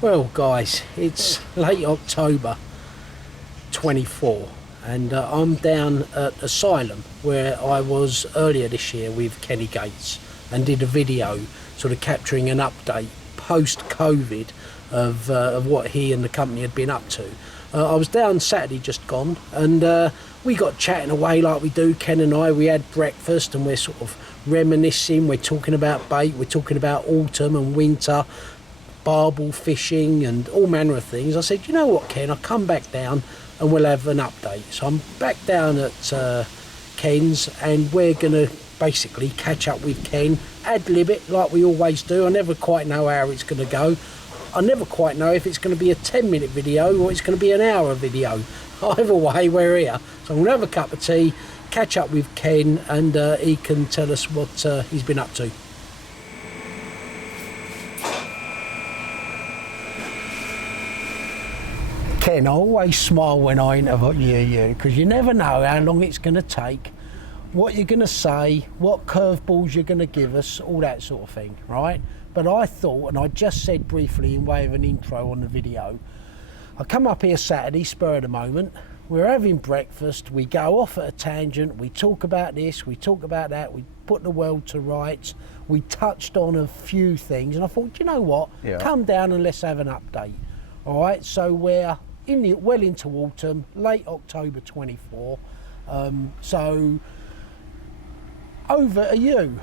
Well, guys, it's late October 24, and I'm down at Asylum where I was earlier this year with Kenny Gates and did a video sort of capturing an update post-COVID of what he and the company had been up to. I was down Saturday just gone, and we got chatting away like we do, Ken and I. We had breakfast and we're sort of reminiscing. We're talking about bait, we're talking about autumn and winter, barbel fishing and all manner of things. I said, you know what, Ken, I'll come back down and we'll have an update. So I'm back down at Ken's, and we're going to basically catch up with Ken, ad-lib it like we always do. I never quite know how it's going to go. I never quite know if it's going to be a 10-minute video or it's going to be an hour video. Either way, we're here. So I'm going to have a cup of tea, catch up with Ken, and he can tell us what he's been up to. Ken, I always smile when I interview you because you never know how long it's going to take, what you're going to say, what curveballs you're going to give us, all that sort of thing, right? But I thought, and I just said briefly in way of an intro on the video, I come up here Saturday, spur of the moment, we're having breakfast, we go off at a tangent, we talk about this, we talk about that, we put the world to rights, we touched on a few things, and I thought, you know what, come down and let's have an update. All right, so we're well into autumn, late October 24. So over to you.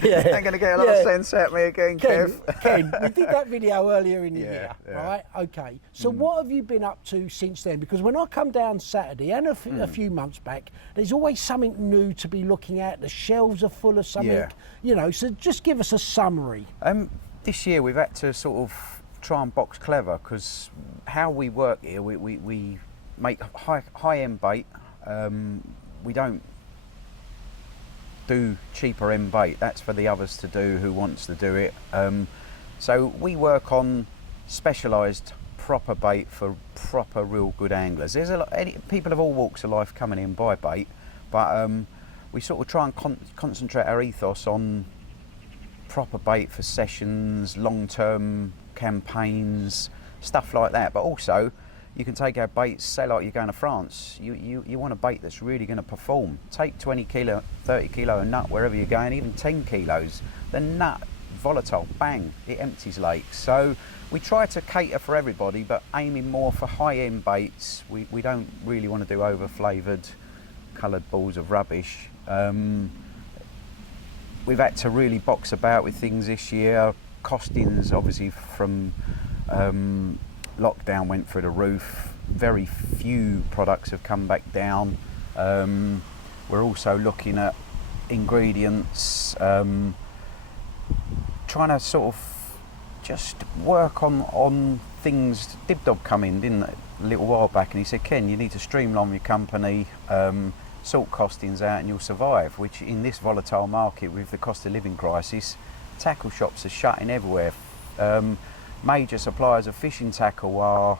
They're going to get a lot of sense out of me again, Kev. Ken, we did that video earlier in the year, right? Okay. So what have you been up to since then? Because when I come down Saturday and a few months back, there's always something new to be looking at. The shelves are full of something, you know. So just give us a summary. This year we've had to sort of try and box clever, because how we work here, we make high-end bait. We don't do cheaper end bait. That's for the others to do who wants to do it. So we work on specialised proper bait for proper real good anglers. There's a lot people of all walks of life coming in buy bait, but we sort of try and concentrate our ethos on proper bait for sessions, long-term campaigns, stuff like that. But also you can take our baits, say like you're going to France, you want a bait that's really going to perform. Take 20 kilo, 30 kilo of nut wherever you're going, even 10 kilos. The nut, volatile, bang, it empties lakes. So we try to cater for everybody, but aiming more for high-end baits. We don't really want to do over-flavoured, coloured balls of rubbish. We've had to really box about with things this year. Costings, obviously, from lockdown went through the roof. Very few products have come back down. We're also looking at ingredients, trying to sort of just work on things. Dibdob come in, didn't it, a little while back, and he said, Ken, you need to streamline your company, sort costings out and you'll survive, which in this volatile market with the cost of living crisis, tackle shops are shutting everywhere. Major suppliers of fishing tackle are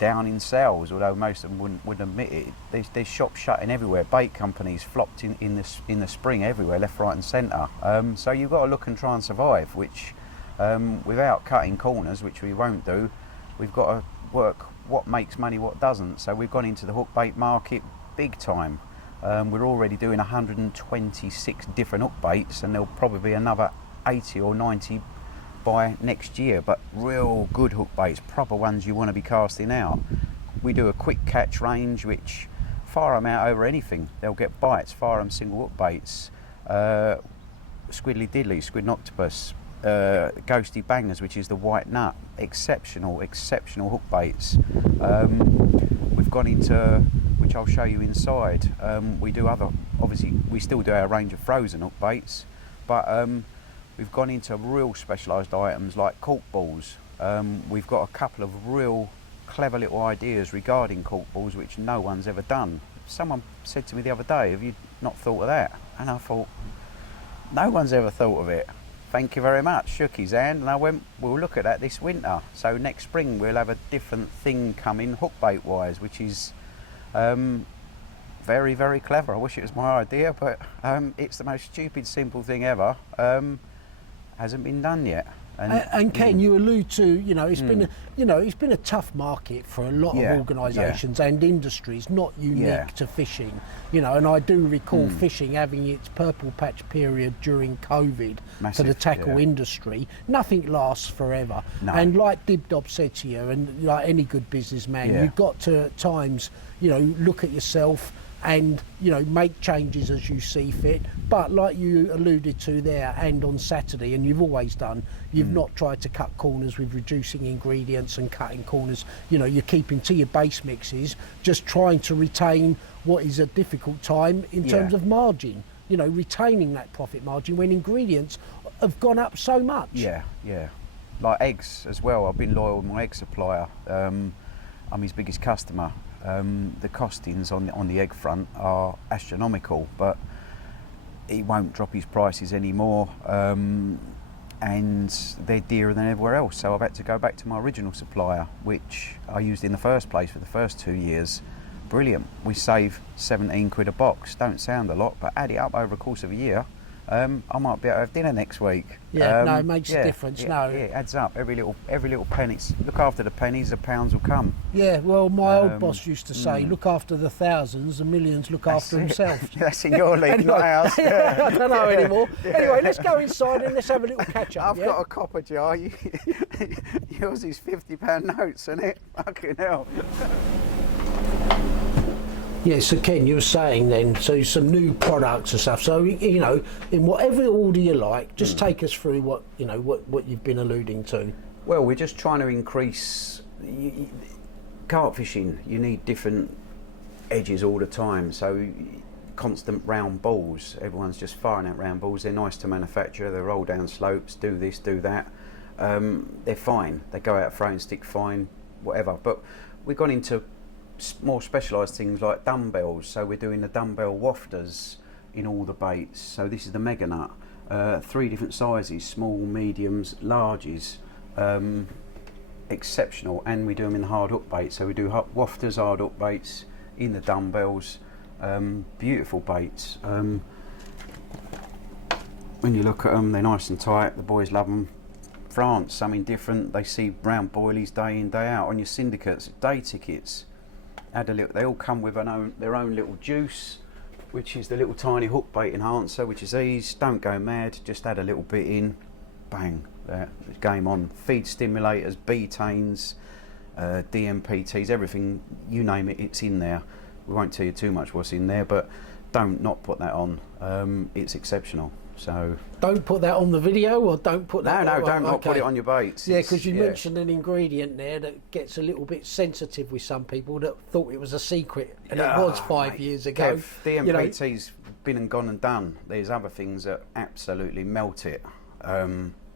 down in sales, although most of them wouldn't admit it. There's shops shutting everywhere. Bait companies flopped in the spring everywhere, left, right and centre. So you've got to look and try and survive, which without cutting corners, which we won't do, we've got to work what makes money, what doesn't. So we've gone into the hook bait market big time. We're already doing 126 different hook baits, and there'll probably be another 80 or 90 by next year, but real good hook baits, proper ones you want to be casting out. We do a quick catch range which fire them out over anything. They'll get bites, fire them single hook baits, squiddly diddly, squid and octopus, ghosty bangers, which is the white nut. Exceptional hook baits. We've gone into, which I'll show you inside, we do other, obviously we still do our range of frozen hook baits, but we've gone into real specialised items like cork balls. We've got a couple of real clever little ideas regarding cork balls which no one's ever done. Someone said to me the other day, have you not thought of that? And I thought, no one's ever thought of it. Thank you very much. Shook his hand and I went, we'll look at that this winter. So next spring we'll have a different thing coming hook bait wise, which is very clever. I wish it was my idea, but it's the most stupid simple thing ever. hasn't been done yet. And Ken, you allude to, it's been a tough market for a lot of organisations and industries, not unique to fishing. And I do recall fishing having its purple patch period during COVID. Massive, for the tackle industry. Nothing lasts forever. No. And like Dibdob said to you, and like any good businessman, you've got to at times, look at yourself and make changes as you see fit. But like you alluded to there, and on Saturday, and you've always done, you've not tried to cut corners with reducing ingredients and cutting corners. You're keeping to your base mixes, just trying to retain what is a difficult time in terms of margin. Retaining that profit margin when ingredients have gone up so much. Yeah. Like eggs as well. I've been loyal with my egg supplier. I'm his biggest customer. The costings on the egg front are astronomical, but he won't drop his prices anymore, and they're dearer than everywhere else. So I've had to go back to my original supplier, which I used in the first place for the first 2 years. Brilliant. We save 17 quid a box. Don't sound a lot, but add it up over the course of a year, I might be able to have dinner next week. No, it makes a difference. It adds up. Every little penny. Look after the pennies, the pounds will come. Yeah, well, my old boss used to say, look after the thousands, the millions look after himself. That's in your league, anyway, not ours. I don't know anymore. Anyway, let's go inside and let's have a little catch up. I've got a copper jar. Yours is £50 notes, isn't it? Fucking hell. Yeah, so Ken, you were saying then, so some new products and stuff. So in whatever order you like, just take us through what you've been alluding to. Well, we're just trying to increase carp fishing. You need different edges all the time, so constant round balls. Everyone's just firing out round balls. They're nice to manufacture. They roll down slopes, do this, do that. They're fine. They go out throwing stick fine, whatever. But we've gone into more specialised things like dumbbells, so we're doing the dumbbell wafters in all the baits. So this is the mega nut, 3 different sizes, small, mediums, larges, exceptional. And we do them in hard hook baits, so we do wafters, hard hook baits in the dumbbells, beautiful baits. When you look at them, they're nice and tight, the boys love them. France, something different. They see brown boilies day in, day out on your syndicates, day tickets. Add a little. They all come with their own little juice, which is the little tiny hook bait enhancer, which is ease. Don't go mad. Just add a little bit in. Bang. There. Game on. Feed stimulators, betaines, DMPTs, everything. You name it, it's in there. We won't tell you too much what's in there, but don't not put that on. It's exceptional. So don't put that on the video, or don't put that. Don't not put it on your baits. Yeah, because you mentioned an ingredient there that gets a little bit sensitive with some people that thought it was a secret, and it was 5 years ago. Kev, DMPT's been and gone and done. There's other things that absolutely melt it.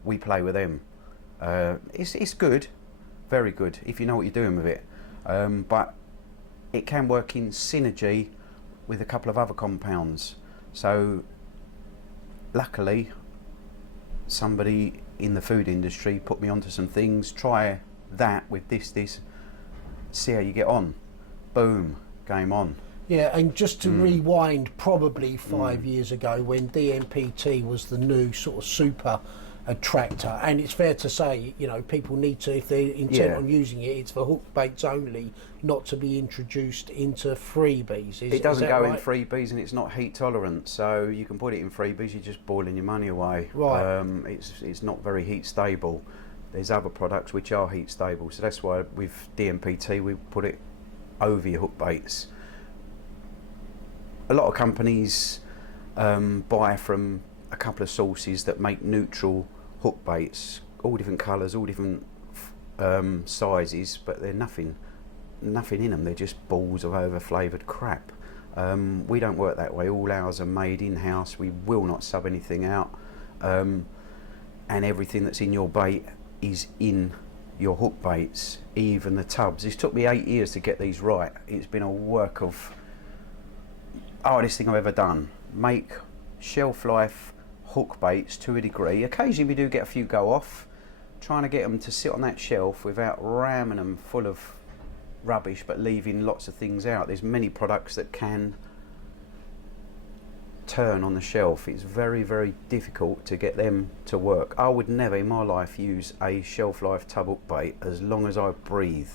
We play with them. It's good, very good if you know what you're doing with it. But it can work in synergy with a couple of other compounds. So luckily, somebody in the food industry put me onto some things. Try that with this, see how you get on. Boom, game on. Yeah, and just to rewind, probably 5 years ago when DMPT was the new sort of super attractor, and it's fair to say, people need to, if they're intent on using it, it's for hook baits only, not to be introduced into freebies. It doesn't go in freebies, and it's not heat tolerant, so you can put it in freebies. You're just boiling your money away. Right. It's not very heat stable. There's other products which are heat stable, so that's why with DMPT we put it over your hook baits. A lot of companies buy from a couple of sources that make neutral hook baits, all different colours, all different sizes, but they're nothing in them. They're just balls of over flavoured crap. We don't work that way. All ours are made in-house. We will not sub anything out, and everything that's in your bait is in your hook baits, even the tubs. This took me 8 years to get these right. It's been a work of hardest thing I've ever done. Make shelf life hook baits to a degree. Occasionally we do get a few go off, trying to get them to sit on that shelf without ramming them full of rubbish but leaving lots of things out. There's many products that can turn on the shelf. It's very, very difficult to get them to work. I would never in my life use a shelf life tub hook bait as long as I breathe.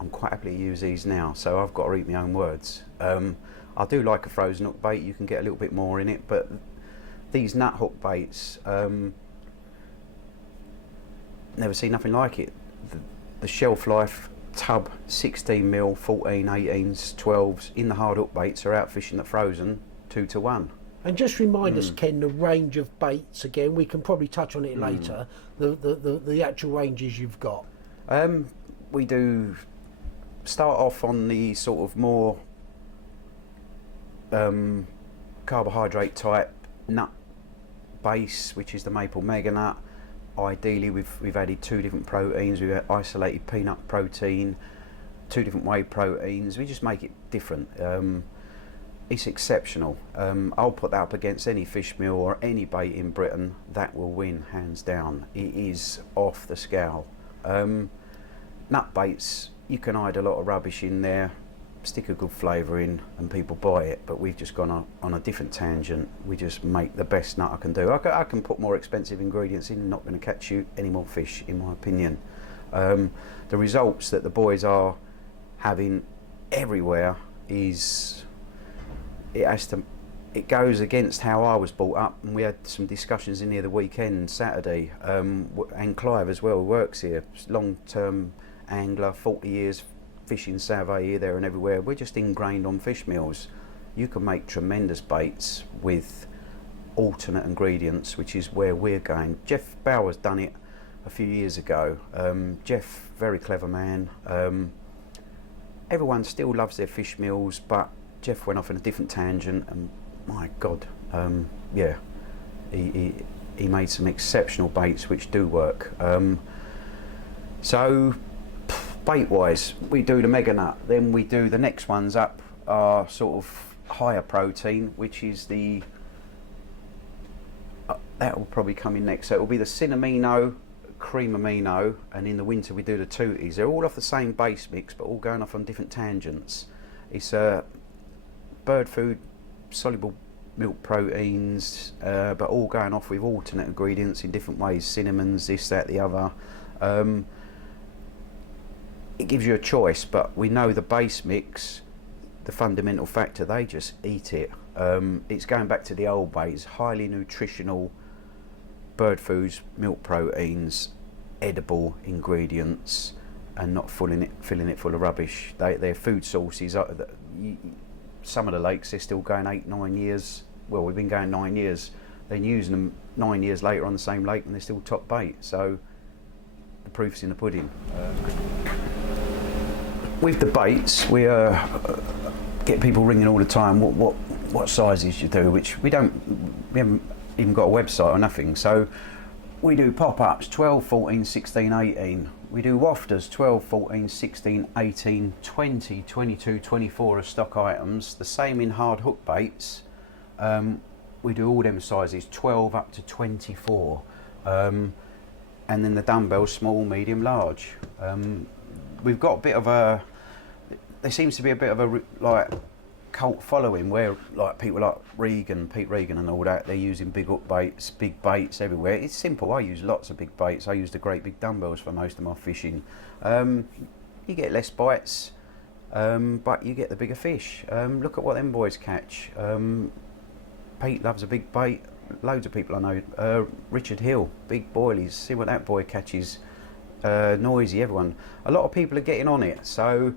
I'm quite happy to use these now, so I've got to eat my own words. I do like a frozen hook bait, you can get a little bit more in it, but these nut hook baits, never seen nothing like it. The shelf life tub 16mm, 14, 18s, 12s in the hard hook baits are out fishing the frozen 2 to 1. And just remind us, Ken, the range of baits again. We can probably touch on it later. The actual ranges you've got. We do start off on the sort of more carbohydrate type nut base, which is the maple mega nut. Ideally, we've added 2 different proteins. We've isolated peanut protein, 2 different whey proteins. We just make it different. It's exceptional. I'll put that up against any fish meal or any bait in Britain. That will win hands down. It is off the scale. Nut baits, you can hide a lot of rubbish in there, stick a good flavour in and people buy it, but we've just gone on a different tangent. We just make the best nut I can do. I can put more expensive ingredients in, not going to catch you any more fish in my opinion. The results that the boys are having everywhere is, it goes against how I was brought up, and we had some discussions in here the weekend, Saturday, and Clive as well, who works here, long-term angler, 40 years fishing Savoy here, there and everywhere. We're just ingrained on fish meals. You can make tremendous baits with alternate ingredients, which is where we're going. Jeff Bauer's done it a few years ago. Jeff, very clever man. Everyone still loves their fish meals, but Jeff went off on a different tangent, and my God, yeah, he made some exceptional baits which do work. So bait wise, we do the mega nut, then we do the next ones up are sort of higher protein, which is the that will probably come in next. So it will be the cinnamino, cream amino, and in the winter we do the tooties. They're all off the same base mix but all going off on different tangents. It's bird food, soluble milk proteins, but all going off with alternate ingredients in different ways, cinnamons, this, that, the other. It gives you a choice, but we know the base mix, the fundamental factor, they just eat it. It's going back to the old ways, highly nutritional bird foods, milk proteins, edible ingredients, and not filling it full of rubbish. Their food sources, some of the lakes, they're still going 8-9 years. Well, we've been going 9 years. They're using them 9 years later on the same lake and they're still top bait. So the proof's in the pudding. With the baits, we get people ringing all the time. What sizes you do? Which we haven't even got a website or nothing. So we do pop-ups 12, 14, 16, 18. We do wafters 12, 14, 16, 18, 20, 22, 24 as stock items. The same in hard hook baits. We do all them sizes, 12 up to 24. And then the dumbbells, small, medium, large. We've got a bit of a, there seems to be a bit of a like cult following where like people like Pete Regan and all that, they're using big hook baits, big baits everywhere. It's simple. I use lots of big baits. I use the great big dumbbells for most of my fishing. You get less bites, but you get the bigger fish. Look at what them boys catch. Pete loves a big bait. Loads of people I know. Richard Hill, big boilies. See what that boy catches. Noisy, everyone. A lot of people are getting on it. So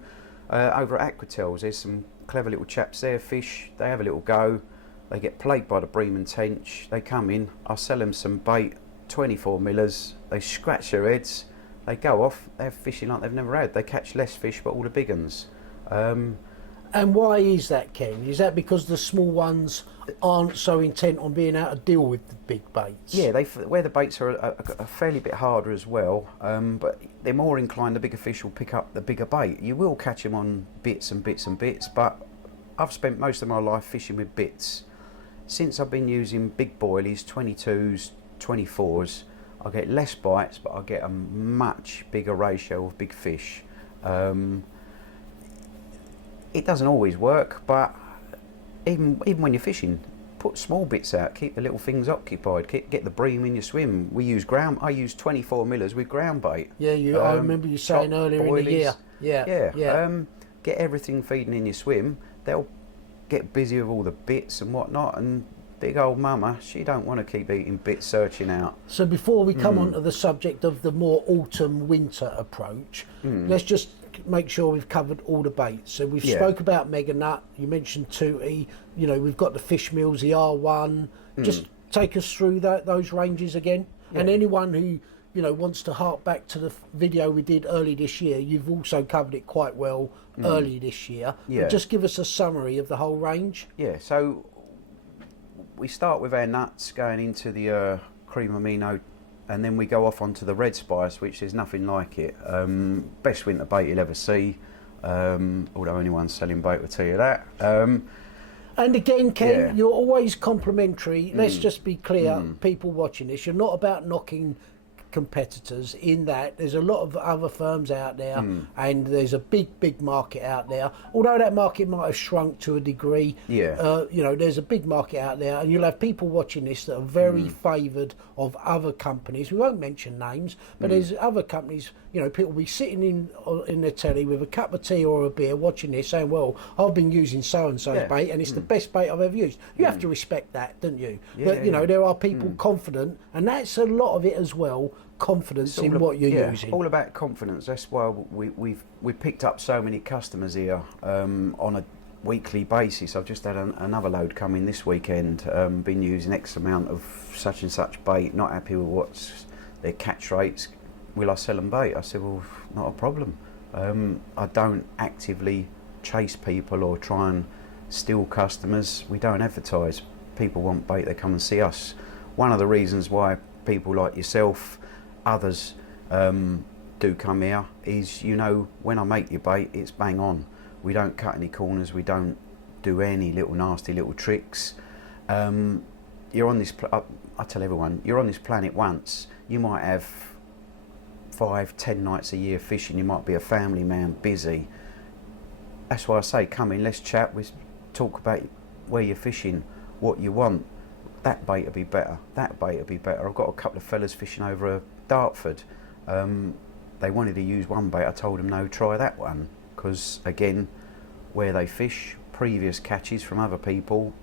over at Aquatels, there's some clever little chaps there, fish. They have a little go. They get plagued by the bream and tench. They come in. I sell them some bait, 24 millers. They scratch their heads. They go off. They're fishing like they've never had. They catch less fish, but all the big ones. And why is that, Ken? Is that because the small ones aren't so intent on being able to deal with the big baits? Yeah, where the baits are a fairly bit harder as well, but they're more inclined, the bigger fish will pick up the bigger bait. You will catch them on bits and bits and bits, but I've spent most of my life fishing with bits. Since I've been using big boilies, 22s, 24s, I get less bites, but I get a much bigger ratio of big fish. It doesn't always work, but even when you're fishing, put small bits out, keep the little things occupied, get the bream in your swim. I use 24 millers with ground bait. Yeah, I remember you saying earlier in the year. Yeah. Get everything feeding in your swim. They'll get busy with all the bits and whatnot, and big old mama, she don't want to keep eating bits searching out. So before we come on to the subject of the more autumn-winter approach, let's just make sure we've covered all the baits. So we've spoke about Mega Nut, you mentioned Tootie, you know, we've got the fish meals, the R1. Just take us through those ranges again. And anyone who, you know, wants to hark back to the video we did early this year, you've also covered it quite well early this year. Yeah. Just give us a summary of the whole range. Yeah, so we start with our nuts going into the cream amino, and then we go off onto the red spice, which is nothing like it. Best winter bait you'll ever see, although anyone selling bait will tell you that. And again, Ken, you're always complimentary. Let's just be clear, people watching this, you're not about knocking competitors, in that there's a lot of other firms out there and there's a big market out there, although that market might have shrunk to a degree. You know, there's a big market out there, and you'll have people watching this that are very favoured of other companies. We won't mention names, but there's other companies, you know, people will be sitting in the telly with a cup of tea or a beer watching this saying, well, I've been using so and so's bait and it's the best bait I've ever used. You have to respect that, don't you? But you know, there are people confident, and that's a lot of it as well. Confidence in what you're using. All about confidence. That's why we've picked up so many customers here on a weekly basis. I've just had another load come in this weekend. Been using X amount of such and such bait. Not happy with what's their catch rates. Will I sell them bait? I said, well, not a problem. I don't actively chase people or try and steal customers. We don't advertise. People want bait, they come and see us. One of the reasons why people like yourself, others do come here is, you know, when I make your bait, it's bang on. We don't cut any corners, we don't do any little nasty little tricks. You're on this, I tell everyone, you're on this planet once. You might have 5-10 nights a year fishing, you might be a family man, busy. That's why I say, come in, let's chat, we talk about where you're fishing, what you want. That bait will be better, that bait will be better. I've got a couple of fellas fishing over a Dartford. They wanted to use one bait, I told them no, try that one, because again, where they fish, previous catches from other people,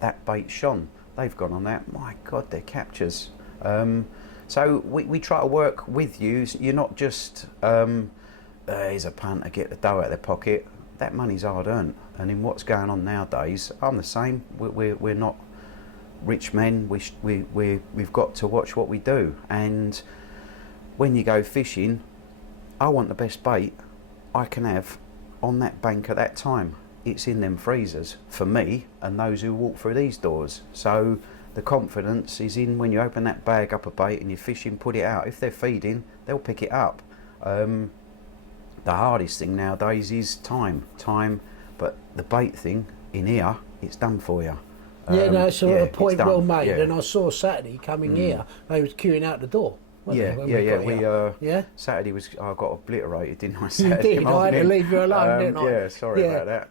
that bait shone. They've gone on that, my God, they're captures. So we try to work with you. You're not just here's a punt to get the dough out of their pocket. That money's hard earned, and in what's going on nowadays, I'm the same. We're not rich men. We've got to watch what we do, and when you go fishing, I want the best bait I can have on that bank at that time. It's in them freezers for me and those who walk through these doors. So the confidence is in when you open that bag up of bait and you're fishing, put it out. If they're feeding, they'll pick it up. The hardest thing nowadays is time, but the bait thing in here, it's done for you. It's a point well made. And I saw Saturday coming here, they was queuing out the door. Saturday was, I got obliterated, didn't I? Saturday you did. I had to leave you alone, didn't I? Yeah, sorry about that.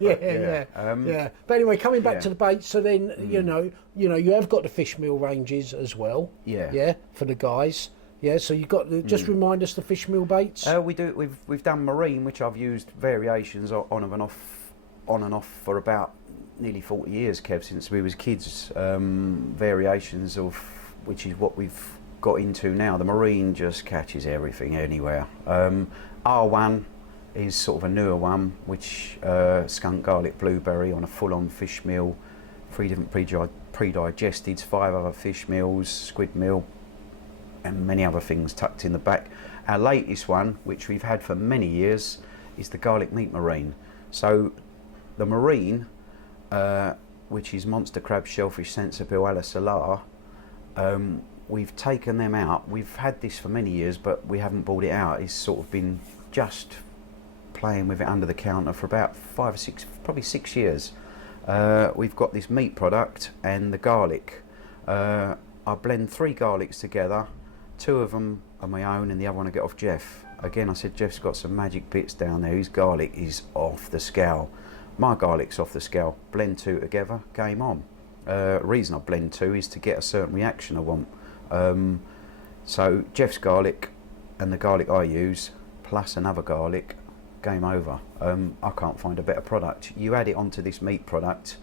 But anyway, coming back to the bait, so then you know, you have got the fish meal ranges as well. For the guys. So you got the, just remind us the fish meal baits. We do. We've done marine, which I've used variations on and off for about nearly 40 years, Kev, since we was kids. Variations of which is what we've got into now. The marine just catches everything anywhere. R1 is sort of a newer one, which skunk, garlic, blueberry on a full-on fish meal, 3 different pre-digesteds, 5 other fish meals, squid meal, and many other things tucked in the back. Our latest one, which we've had for many years, is the garlic meat marine. So the marine, which is monster crab, shellfish, sensibill, ala salar, we've taken them out. We've had this for many years, but we haven't brought it out. It's sort of been just playing with it under the counter for about 5 or 6, probably 6 years. We've got this meat product and the garlic. I blend 3 garlics together. 2 of them are my own and the other one I get off Jeff. Again, I said Jeff's got some magic bits down there. His garlic is off the scale. My garlic's off the scale. Blend 2 together, game on. Reason I blend two is to get a certain reaction I want. So Jeff's garlic and the garlic I use plus another garlic, game over. I can't find a better product. You add it onto this meat product,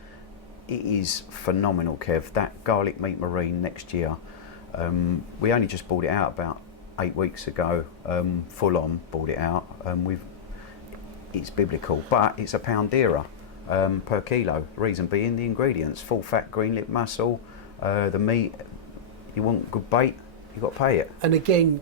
it is phenomenal, Kev. That garlic meat marine next year, we only just bought it out about 8 weeks ago, full on bought it out. It's biblical, but it's £1 dearer per kilo. Reason being the ingredients: full fat green lip mussel, the meat. You want good bait, you've got to pay it. And again,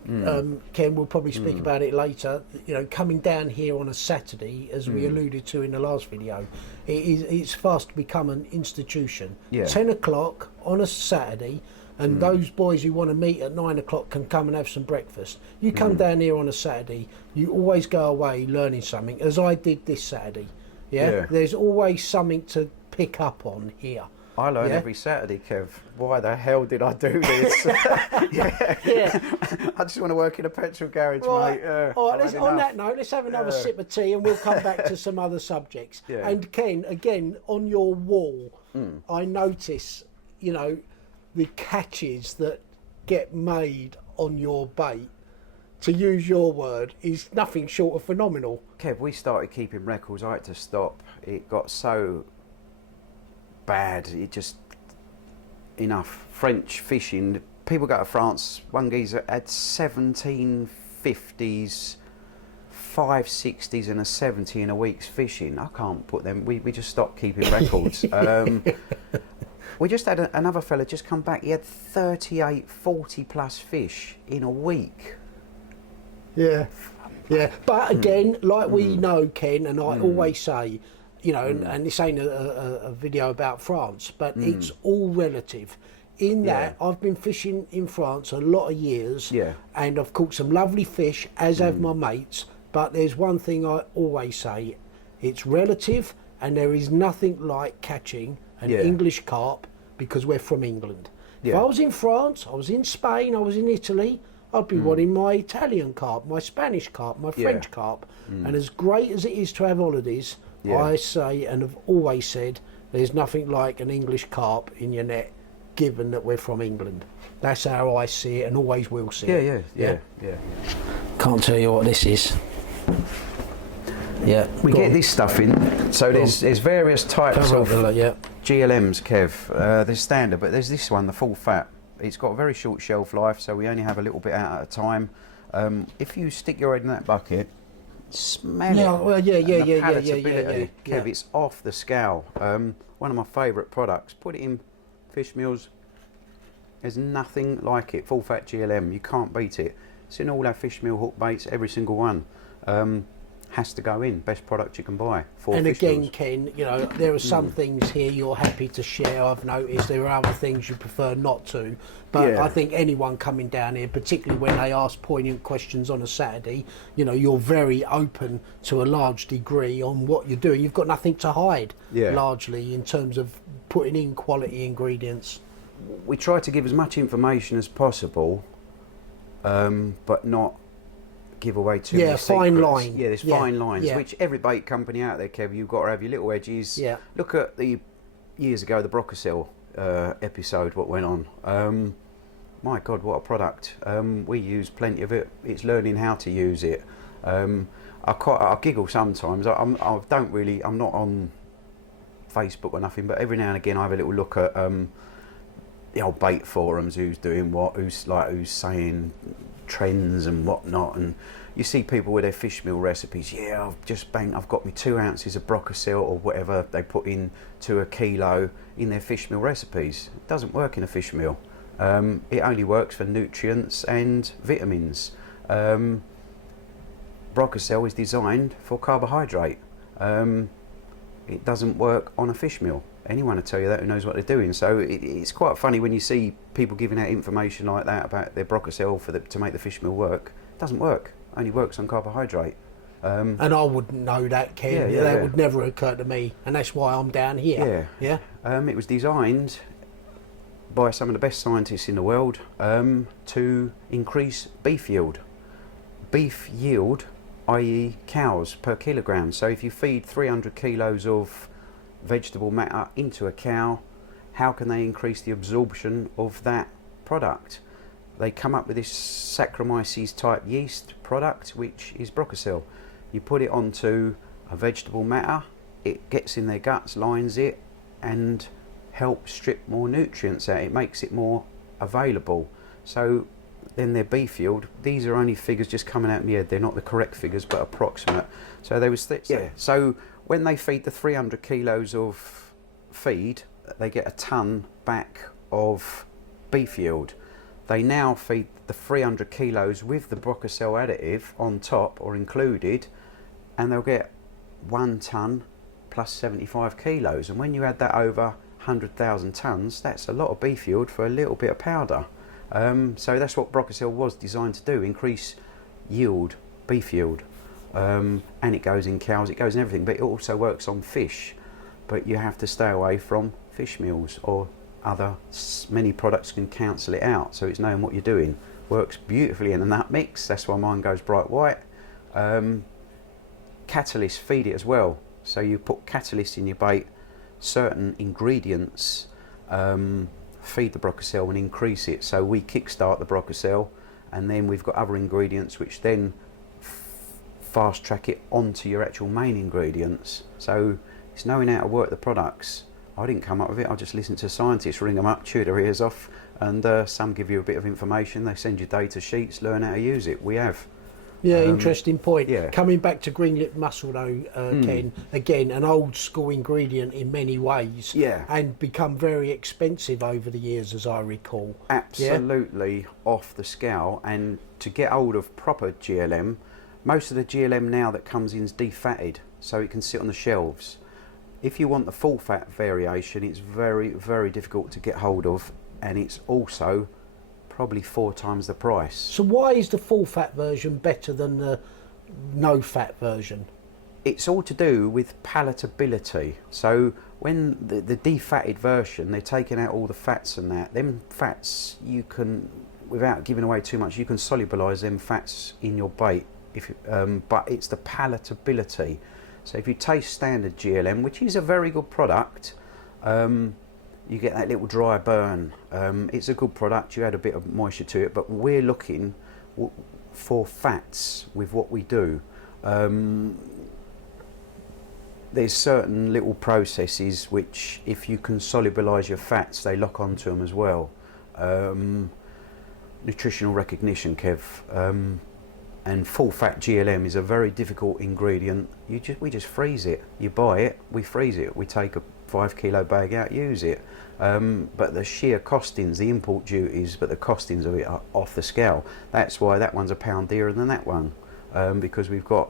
Ken, we'll probably speak about it later. You know, coming down here on a Saturday, as we alluded to in the last video, it's fast to become an institution. Yeah. 10 o'clock on a Saturday, and those boys who want to meet at 9 o'clock can come and have some breakfast. You come down here on a Saturday, you always go away learning something, as I did this Saturday. Yeah. There's always something to pick up on here. I learn every Saturday, Kev. Why the hell did I do this? I just want to work in a petrol garage, right. mate. All right, on that note, let's have another sip of tea and we'll come back to some other subjects. Yeah. And Ken, again, on your wall, I notice, you know, the catches that get made on your bait, to use your word, is nothing short of phenomenal. Kev, we started keeping records. I had to stop. It got so bad, it just enough. French fishing, people go to France, one geezer had 1750s, 560s and a 70 in a week's fishing. I can't put them, we just stopped keeping records. We just had another fella just come back, he had 38 40 plus fish in a week. Yeah, but again, like we know, Ken, and I always say, you know, and this ain't a video about France, but it's all relative. In that, I've been fishing in France a lot of years, and I've caught some lovely fish, as have my mates, but there's one thing I always say, it's relative, and there is nothing like catching an English carp, because we're from England. If I was in France, I was in Spain, I was in Italy, I'd be wanting my Italian carp, my Spanish carp, my French carp, and as great as it is to have holidays, I say, and have always said, there's nothing like an English carp in your net, given that we're from England. That's how I see it, and always will see it. Yeah. Can't tell you what this is. We get this stuff in, so there's various types of GLMs, Kev. There's standard, but there's this one, the full fat. It's got a very short shelf life, so we only have a little bit out at a time. If you stick your head in that bucket, smell it. Palatability. Kev, it's off the scale. One of my favourite products. Put it in fish meals. There's nothing like it. Full fat GLM. You can't beat it. It's in all our fish meal hook baits, every single one. Has to go in. Best product you can buy. And again, Ken, you know, there are some things here you're happy to share. I've noticed there are other things you prefer not to. But I think anyone coming down here, particularly when they ask poignant questions on a Saturday, you know, you're very open to a large degree on what you're doing. You've got nothing to hide, largely, in terms of putting in quality ingredients. We try to give as much information as possible, but not give away too many fine secrets. line. There's fine lines, which every bait company out there, Kev, you've got to have your little edges. Look at the years ago, the Brocasel episode, what went on. My God, what a product. We use plenty of it. It's learning how to use it. I giggle sometimes. I'm not on Facebook or nothing, but every now and again I have a little look at the old bait forums, who's doing what, who's saying trends and whatnot, and you see people with their fish meal recipes. I've got me 2 ounces of Brocasel or whatever they put in to a kilo in their fish meal recipes. It doesn't work in a fish meal. It only works for nutrients and vitamins. Brocasel is designed for carbohydrate. It doesn't work on a fish meal. Anyone will tell you that who knows what they're doing. So it's quite funny when you see people giving out information like that about their Brocasel to make the fish meal work. It doesn't work. It only works on carbohydrate. And I wouldn't know that, Ken. That would never occur to me, and that's why I'm down here. It was designed by some of the best scientists in the world to increase beef yield. Beef yield, i.e. cows per kilogram. So if you feed 300 kilos of vegetable matter into a cow, how can they increase the absorption of that product? They come up with this Saccharomyces type yeast product, which is Brocacil. You put it onto a vegetable matter, it gets in their guts, lines it, and helps strip more nutrients out. It makes it more available. So then their beef yield, these are only figures just coming out in the head, they're not the correct figures but approximate. So they was so when they feed the 300 kilos of feed, they get a ton back of beef yield. They now feed the 300 kilos with the Brocacil additive on top or included, and they'll get 1 ton plus 75 kilos. And when you add that over 100,000 tons, that's a lot of beef yield for a little bit of powder. So that's what Brocacil was designed to do, increase yield, beef yield. And it goes in cows, it goes in everything, but it also works on fish. But you have to stay away from fish meals or many products can cancel it out, so it's knowing what you're doing. Works beautifully in a nut mix, that's why mine goes bright white. Catalyst, feed it as well. So you put catalyst in your bait, certain ingredients feed the Brocacil and increase it. So we kickstart the Brocacil, and then we've got other ingredients which then fast track it onto your actual main ingredients. So it's knowing how to work the products. I didn't come up with it, I just listened to scientists, ring them up, chew their ears off, and some give you a bit of information, they send you data sheets, learn how to use it. We have. Yeah, interesting point. yeah. Coming back to green lip mussel though, Ken, again, an old school ingredient in many ways, Yeah. and become very expensive over the years, as I recall. Absolutely off the scale, and to get hold of proper GLM, most of the GLM now that comes in is defatted, so it can sit on the shelves. If you want the full fat variation, it's very, very difficult to get hold of, and it's also probably 4 times the price. So why is the full fat version better than the no fat version? It's all to do with palatability. So when the defatted version, they're taking out all the fats and that. Them fats, you can, without giving away too much, you can solubilize them fats in your bait. But it's the palatability. So if you taste standard GLM, which is a very good product, you get that little dry burn. It's a good product, you add a bit of moisture to it, but we're looking for fats with what we do. There's certain little processes which, if you can solubilize your fats, they lock onto them as well. Nutritional recognition, Kev. And full fat GLM is a very difficult ingredient. We just freeze it. You buy it, we freeze it. We take a 5 kilo bag out, use it. But the sheer costings, the import duties, but the costings of it are off the scale. That's why that one's £1 dearer than that one, because we've got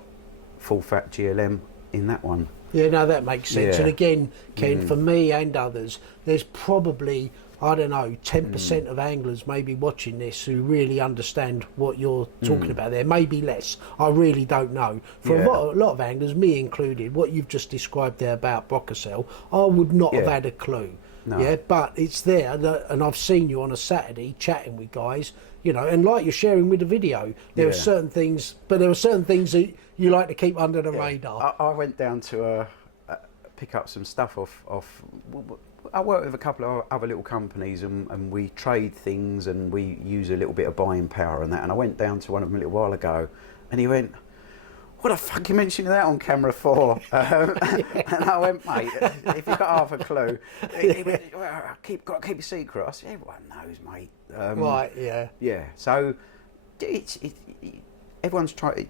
full fat GLM in that one. Yeah, no, that makes sense. Yeah. And again, Ken, for me and others, there's probably, I don't know, 10% of anglers maybe watching this who really understand what you're talking about there. Maybe less. I really don't know. For a lot of anglers, me included, what you've just described there about Brocacil, I would not have had a clue. No. Yeah, but it's there, and I've seen you on a Saturday chatting with guys, you know, and like you're sharing with the video, there are certain things, but there are certain things that you like to keep under the radar. I went down to pick up some stuff off. I work with a couple of other little companies, and we trade things, and we use a little bit of buying power and that. And I went down to one of them a little while ago, and he went, "What the fuck are you mentioning that on camera for?" And I went, "Mate, if you've got half a clue," he went, "Well, got to keep a secret." I said, "Everyone knows, mate." Right, yeah. Yeah. So everyone's trying.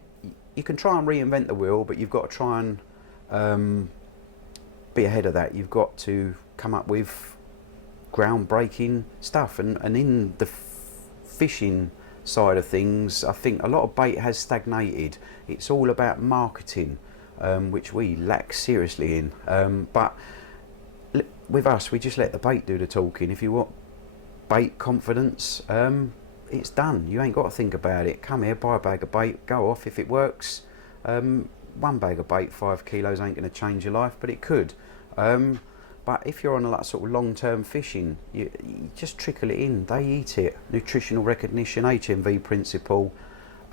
You can try and reinvent the wheel, but you've got to try and be ahead of that. You've got to come up with groundbreaking stuff, and in the fishing side of things, I think a lot of bait has stagnated. It's all about marketing, which we lack seriously in. But with us, we just let the bait do the talking. If you want bait confidence, it's done. You ain't got to think about it. Come here, buy a bag of bait, go off. If it works, 1 bag of bait, 5 kilos, ain't going to change your life, but it could. But if you're on a sort of long-term fishing, you just trickle it in. They eat it. Nutritional recognition, HMV principle.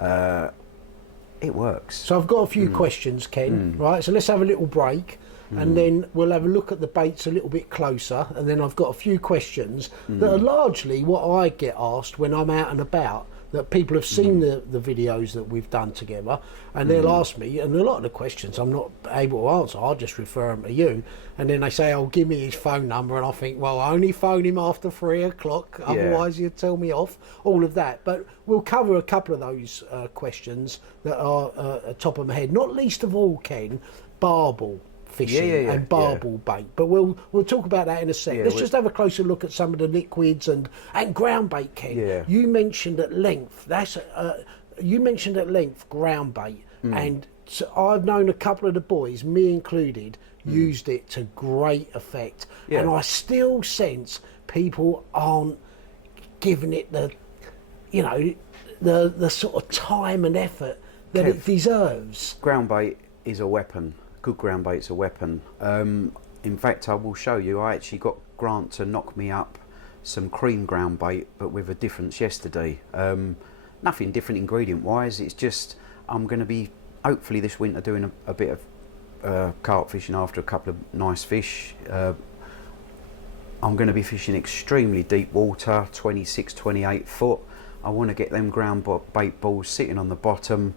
It works. So I've got a few questions, Ken. Right, so let's have a little break. and then we'll have a look at the baits a little bit closer, and then I've got a few questions that are largely what I get asked when I'm out and about, that people have seen the videos that we've done together, and they'll ask me, and a lot of the questions I'm not able to answer, I'll just refer them to you, and then they say, oh, give me his phone number, and I think, well, I only phone him after 3 o'clock, otherwise you'd tell me off, all of that. But we'll cover a couple of those questions that are at top of my head, not least of all, Ken, barbel fishing and barbel bait, but we'll talk about that in a sec. Let's just have a closer look at some of the liquids and ground bait, Ken. You mentioned at length ground bait, and so I've known a couple of the boys, me included, used it to great effect, and I still sense people aren't giving it the the sort of time and effort that it deserves. Ground bait is a weapon. Good ground bait's a weapon. In fact, I will show you, I actually got Grant to knock me up some cream ground bait, but with a difference yesterday. Nothing different ingredient wise, it's just I'm going to be hopefully this winter doing a bit of carp fishing after a couple of nice fish. I'm going to be fishing extremely deep water, 26, 28 foot. I want to get them ground bait balls sitting on the bottom,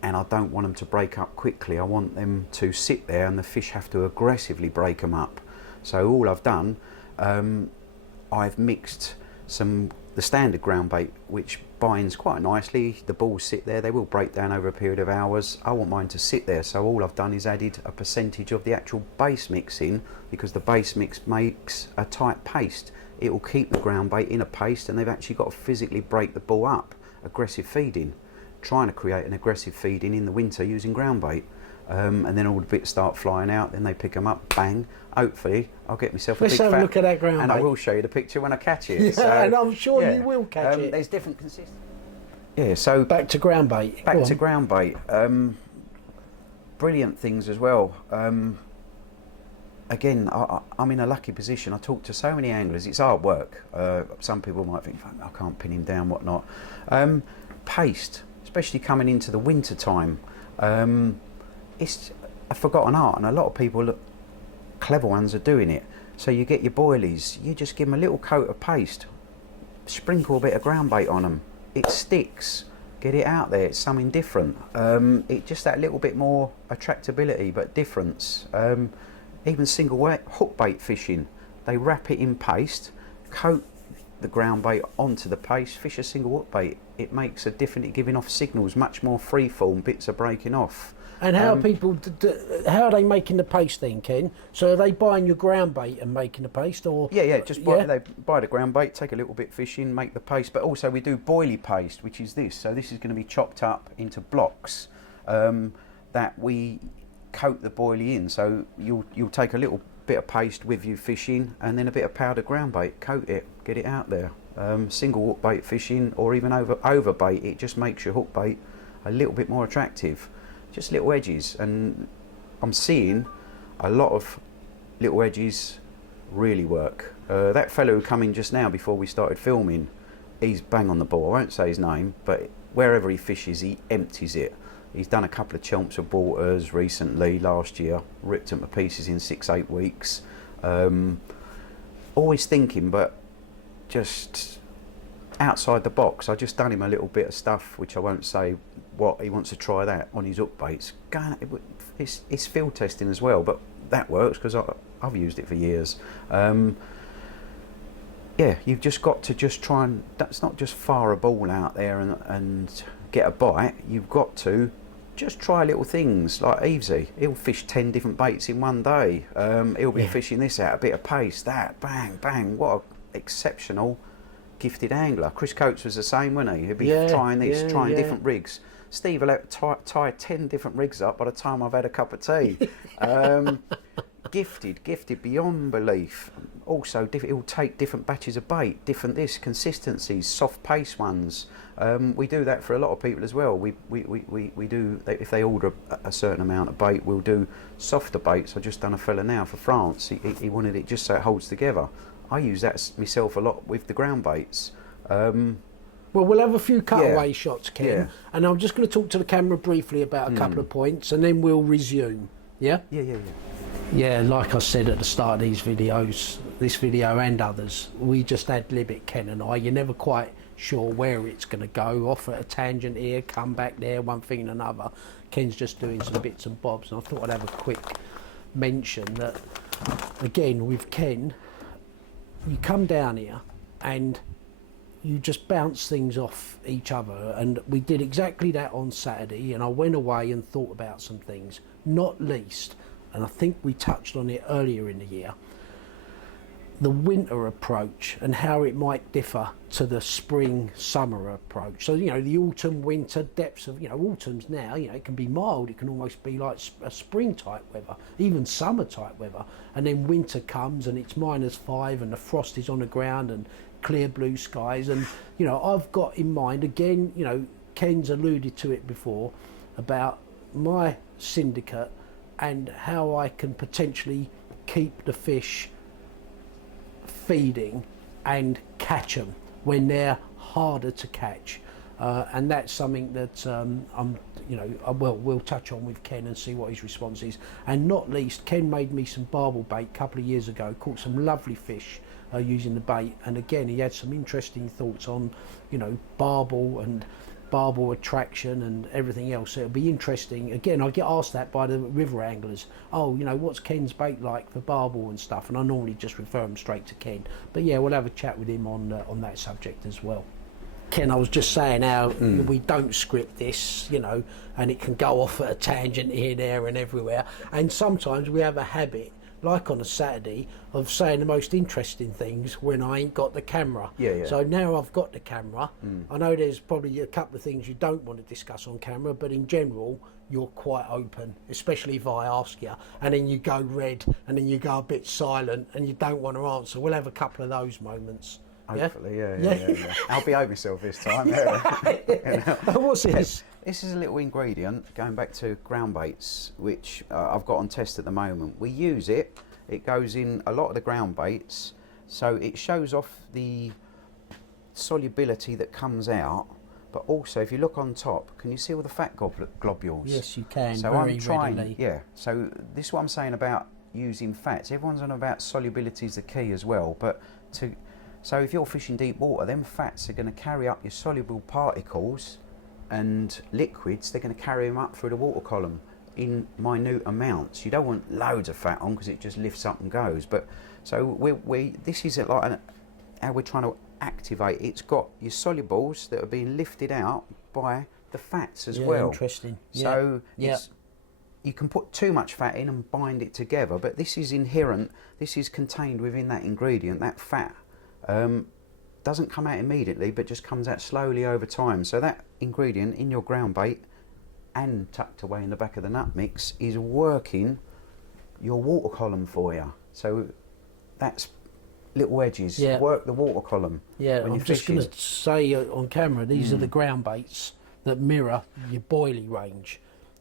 and I don't want them to break up quickly. I want them to sit there and the fish have to aggressively break them up. So all I've done, I've mixed the standard ground bait, which binds quite nicely. The balls sit there, they will break down over a period of hours. I want mine to sit there, so all I've done is added a percentage of the actual base mix in, because the base mix makes a tight paste. It will keep the ground bait in a paste, and they've actually got to physically break the ball up. Aggressive feeding, trying to create an aggressive feeding in the winter using ground bait, and then all the bits start flying out, then they pick them up, bang. Hopefully I'll get myself a big have a look at that ground and bait. I will show you the picture when I catch it. So, and I'm sure you will catch it. There's different consistencies. So back to ground bait. Back to ground bait. Brilliant things as well. Again, I'm in a lucky position. I talk to so many anglers. It's hard work. Some people might think, I can't pin him down, whatnot. Paste, especially coming into the winter time, it's a forgotten art, and a lot of people, clever ones, are doing it. So you get your boilies, you just give them a little coat of paste, sprinkle a bit of ground bait on them. It sticks. Get it out there. It's something different. It just that little bit more attractability, but difference. Even single hook bait fishing, they wrap it in paste, coat the ground bait onto the paste, fish a single hook bait. It makes a difference, giving off signals, much more free form, bits are breaking off. And how are people, how are they making the paste then, Ken? So are they buying your ground bait and making the paste, or? Yeah, just they buy the ground bait, take a little bit fishing, make the paste, but also we do boilie paste, which is this. So this is going to be chopped up into blocks that we coat the boilie in. So you'll take a little bit of paste with you fishing, and then a bit of powdered ground bait, coat it, get it out there. Single hook bait fishing, or even over bait, it just makes your hook bait a little bit more attractive. Just little edges, and I'm seeing a lot of little edges really work. That fellow who come in just now before we started filming, he's bang on the ball. I won't say his name, but wherever he fishes, he empties it. He's done a couple of chomps of waters recently, last year, ripped them to pieces in 6-8 weeks. Always thinking, but just outside the box. I just done him a little bit of stuff, which I won't say what, he wants to try that on his hook baits. It's field testing as well, but that works because I've used it for years. Yeah, you've just got to just try and, that's not just fire a ball out there and get a bite. You've got to just try little things like Evesy. He'll fish 10 different baits in one day. He'll be fishing this out, a bit of paste, that, bang, bang. What an exceptional gifted angler. Chris Coates was the same, wasn't he? He'd be trying this, trying different rigs. Steve will tie 10 different rigs up by the time I've had a cup of tea. Gifted beyond belief. Also, he'll take different batches of bait, different consistencies, soft pace ones. We do that for a lot of people as well. We do, if they order a certain amount of bait, we'll do softer baits. I just done a fella now for France. He wanted it just so it holds together. I use that myself a lot with the ground baits. Well, we'll have a few cutaway shots, Ken, and I'm just going to talk to the camera briefly about a couple of points, and then we'll resume. Yeah? Yeah. Yeah, like I said at the start of these videos, this video and others, we just ad lib it, Ken and I. You're never quite sure where it's going to go, off at a tangent here, come back there, one thing and another. Ken's just doing some bits and bobs, and I thought I'd have a quick mention that, again, with Ken, you come down here and you just bounce things off each other, and we did exactly that on Saturday, and I went away and thought about some things, not least, and I think we touched on it earlier in the year, the winter approach and how it might differ to the spring summer approach. So, you know, the autumn winter depths of, you know, autumn's now, you know, it can be mild, it can almost be like a spring type weather, even summer type weather, and then winter comes and it's -5 and the frost is on the ground and clear blue skies. And, you know, I've got in mind, again, you know, Ken's alluded to it before, about my syndicate and how I can potentially keep the fish feeding and catch them when they're harder to catch, and that's something that we'll touch on with Ken and see what his response is. And not least, Ken made me some barbel bait a couple of years ago, caught some lovely fish using the bait, and again he had some interesting thoughts on, you know, barbel and barbel attraction and everything else. So it'll be interesting. Again, I get asked that by the river anglers, oh, you know, what's Ken's bait like for barbel and stuff, and I normally just refer them straight to Ken. But yeah, we'll have a chat with him on that subject as well. Ken, I was just saying how we don't script this, you know, and it can go off at a tangent here, there and everywhere, and sometimes we have a habit, like on a Saturday, of saying the most interesting things when I ain't got the camera. Yeah. So now I've got the camera. I know there's probably a couple of things you don't want to discuss on camera, but in general, you're quite open, especially if I ask you, and then you go red, and then you go a bit silent, and you don't want to answer. We'll have a couple of those moments. Hopefully, yeah. I'll behave myself this time. What's this? This is a little ingredient, going back to ground baits, which I've got on test at the moment. We use it, it goes in a lot of the ground baits, so it shows off the solubility that comes out, but also if you look on top, can you see all the fat globules? Yes, you can, so very I'm trying, readily. Yeah, so this is what I'm saying about using fats. Everyone's on about solubility is the key as well, but so if you're fishing deep water, them fats are going to carry up your soluble particles and liquids. They're going to carry them up through the water column in minute amounts. You don't want loads of fat on because it just lifts up and goes. But so this is like how we're trying to activate. It's got your solubles that are being lifted out by the fats as well. Interesting. So you can put too much fat in and bind it together, but this is inherent. This is contained within that ingredient. That fat doesn't come out immediately, but just comes out slowly over time. So that ingredient in your ground bait and tucked away in the back of the nut mix is working your water column for you. So that's little edges, work the water column. Yeah, I'm just going to say on camera, these are the ground baits that mirror your boilie range.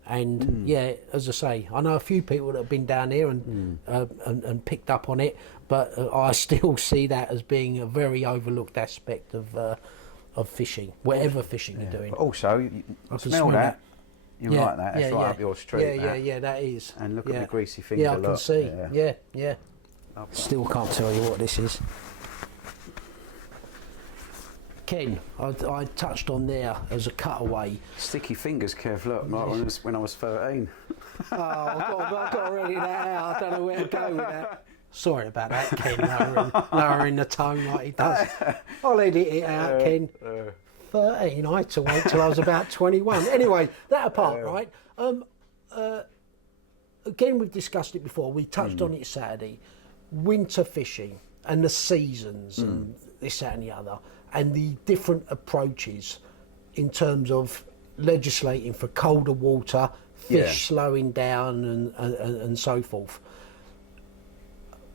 And yeah, as I say, I know a few people that have been down here and picked up on it, but I still see that as being a very overlooked aspect of fishing, whatever fishing you're doing. But also, you smell that. You like that? That's right up your street. Yeah, that is. And look at the greasy finger. Yeah, I can see. Yeah. Lovely. Still can't tell you what this is. Ken, I touched on there as a cutaway. Sticky fingers, Kev. Look, like when I was 13. Oh, I've got to read that out. I don't know where to go with that. Sorry about that, Ken, lowering the tone like he does. I'll edit it out, Ken. 13, I had to wait till I was about 21. Anyway, that apart, right? Again, we've discussed it before. We touched on it Saturday. Winter fishing and the seasons and this, that and the other, and the different approaches in terms of legislating for colder water, fish slowing down and so forth.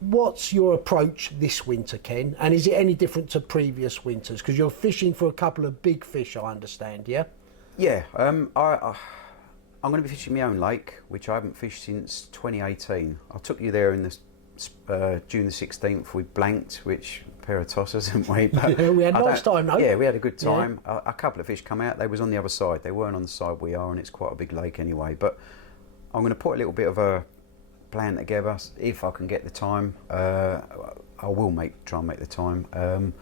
What's your approach this winter, Ken? And is it any different to previous winters? Because you're fishing for a couple of big fish, I understand, yeah? Yeah, I'm going to be fishing my own lake, which I haven't fished since 2018. I took you there in June the 16th. We blanked, which pair of tossers, didn't we? But we had a nice time, though. Yeah, we had a good time. A couple of fish come out. They was on the other side. They weren't on the side we are, and it's quite a big lake anyway. But I'm going to put a little bit of a plan together if I can get the time. I will try and make the time.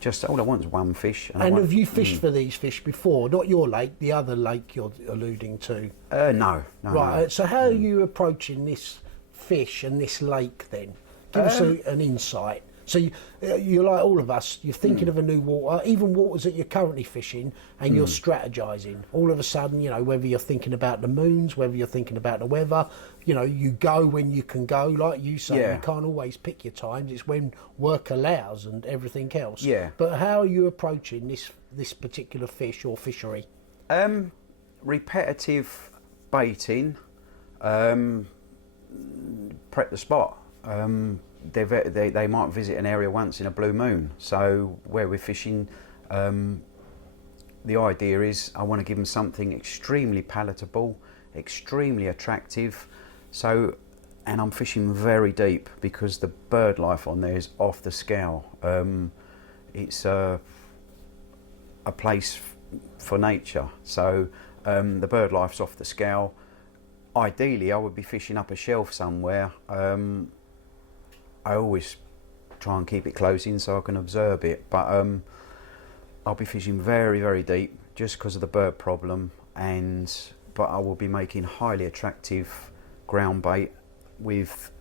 Just all I want is one fish. And have you fished for these fish before? Not your lake, the other lake you're alluding to. No. Right. No. So how are you approaching this fish and this lake then? Give us an insight. So you're like all of us. You're thinking of a new water, even waters that you're currently fishing, and you're strategizing. All of a sudden, you know, whether you're thinking about the moons, whether you're thinking about the weather, you know, you go when you can go. Like you say, you can't always pick your times. It's when work allows and everything else. Yeah. But how are you approaching this particular fish or fishery? Repetitive baiting. Prep the spot. They might visit an area once in a blue moon. So where we're fishing, the idea is I want to give them something extremely palatable, extremely attractive. So, and I'm fishing very deep because the bird life on there is off the scale. It's a place for nature. So the bird life's off the scale. Ideally, I would be fishing up a shelf somewhere. I always try and keep it close in so I can observe it, but I'll be fishing very, very deep just because of the bird problem, but I will be making highly attractive ground bait with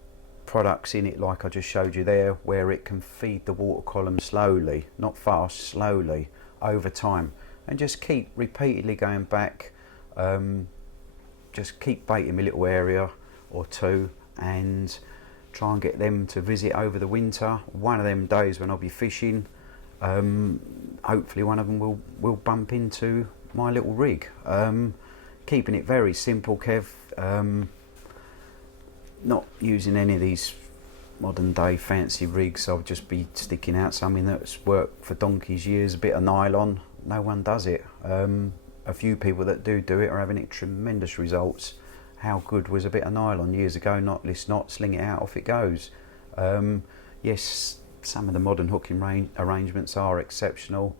products in it like I just showed you there, where it can feed the water column slowly, not fast, slowly over time, and just keep repeatedly going back. Just keep baiting my little area or two and try and get them to visit over the winter. One of them days when I'll be fishing, hopefully one of them will bump into my little rig. Keeping it very simple, Kev. Not using any of these modern day fancy rigs. I'll just be sticking out something that's worked for donkey's years, a bit of nylon. No one does it. A few people that do it are having tremendous results. How good was a bit of nylon years ago? Knotless knot, sling it out, off it goes. Yes, some of the modern hooking arrangements are exceptional,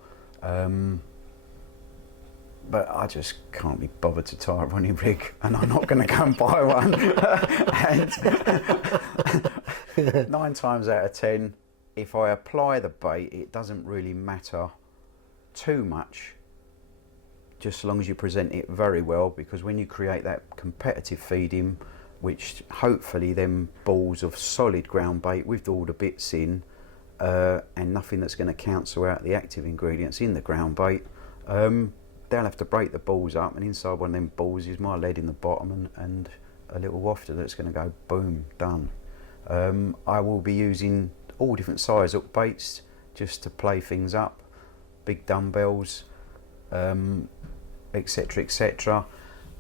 but I just can't be bothered to tie a running rig, and I'm not going to go and buy one. And 9 times out of 10, if I apply the bait, it doesn't really matter too much, just as long as you present it very well, because when you create that competitive feeding, which hopefully them balls of solid ground bait with all the bits in, and nothing that's going to cancel out the active ingredients in the ground bait, they'll have to break the balls up, and inside one of them balls is my lead in the bottom and a little wafter that's going to go boom, done. I will be using all different size hook baits just to play things up, big dumbbells, etc, etc.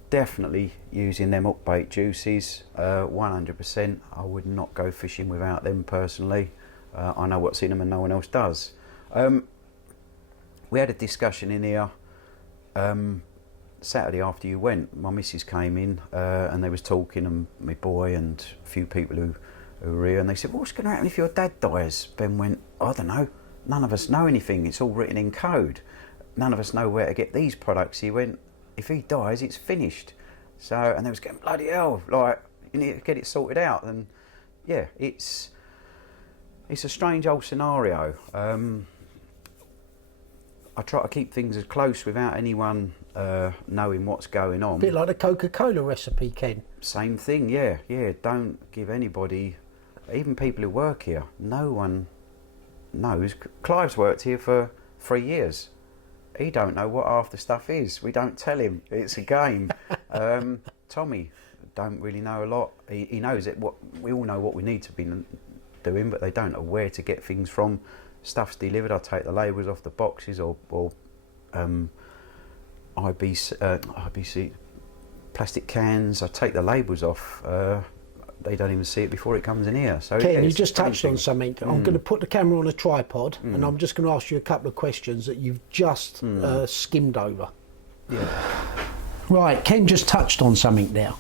Definitely using them hook bait juices, 100%. I would not go fishing without them personally. I know what's in them and no one else does. We had a discussion in here Saturday after you went. My missus came in and they was talking, and my boy and a few people who were here, and they said, what's going to happen if your dad dies? Ben went, I don't know, none of us know anything, it's all written in code. None of us know where to get these products. He went, if he dies, it's finished. So, and they was going, bloody hell, like, you need to get it sorted out. And yeah, it's a strange old scenario. I try to keep things as close without anyone knowing what's going on. A bit like the Coca-Cola recipe, Ken. Same thing, yeah. Don't give anybody, even people who work here, no one knows. Clive's worked here for 3 years. He don't know what half the stuff is. We don't tell him. It's a game. Tommy don't really know a lot. He knows it. We all know what we need to be doing, but they don't know where to get things from. Stuff's delivered. I take the labels off the boxes, or IBC plastic cans. I take the labels off. They don't even see it before it comes in here. So Ken, you just touched on something. I'm going to put the camera on a tripod, and I'm just going to ask you a couple of questions that you've just skimmed over. Yeah. Right, Ken just touched on something now.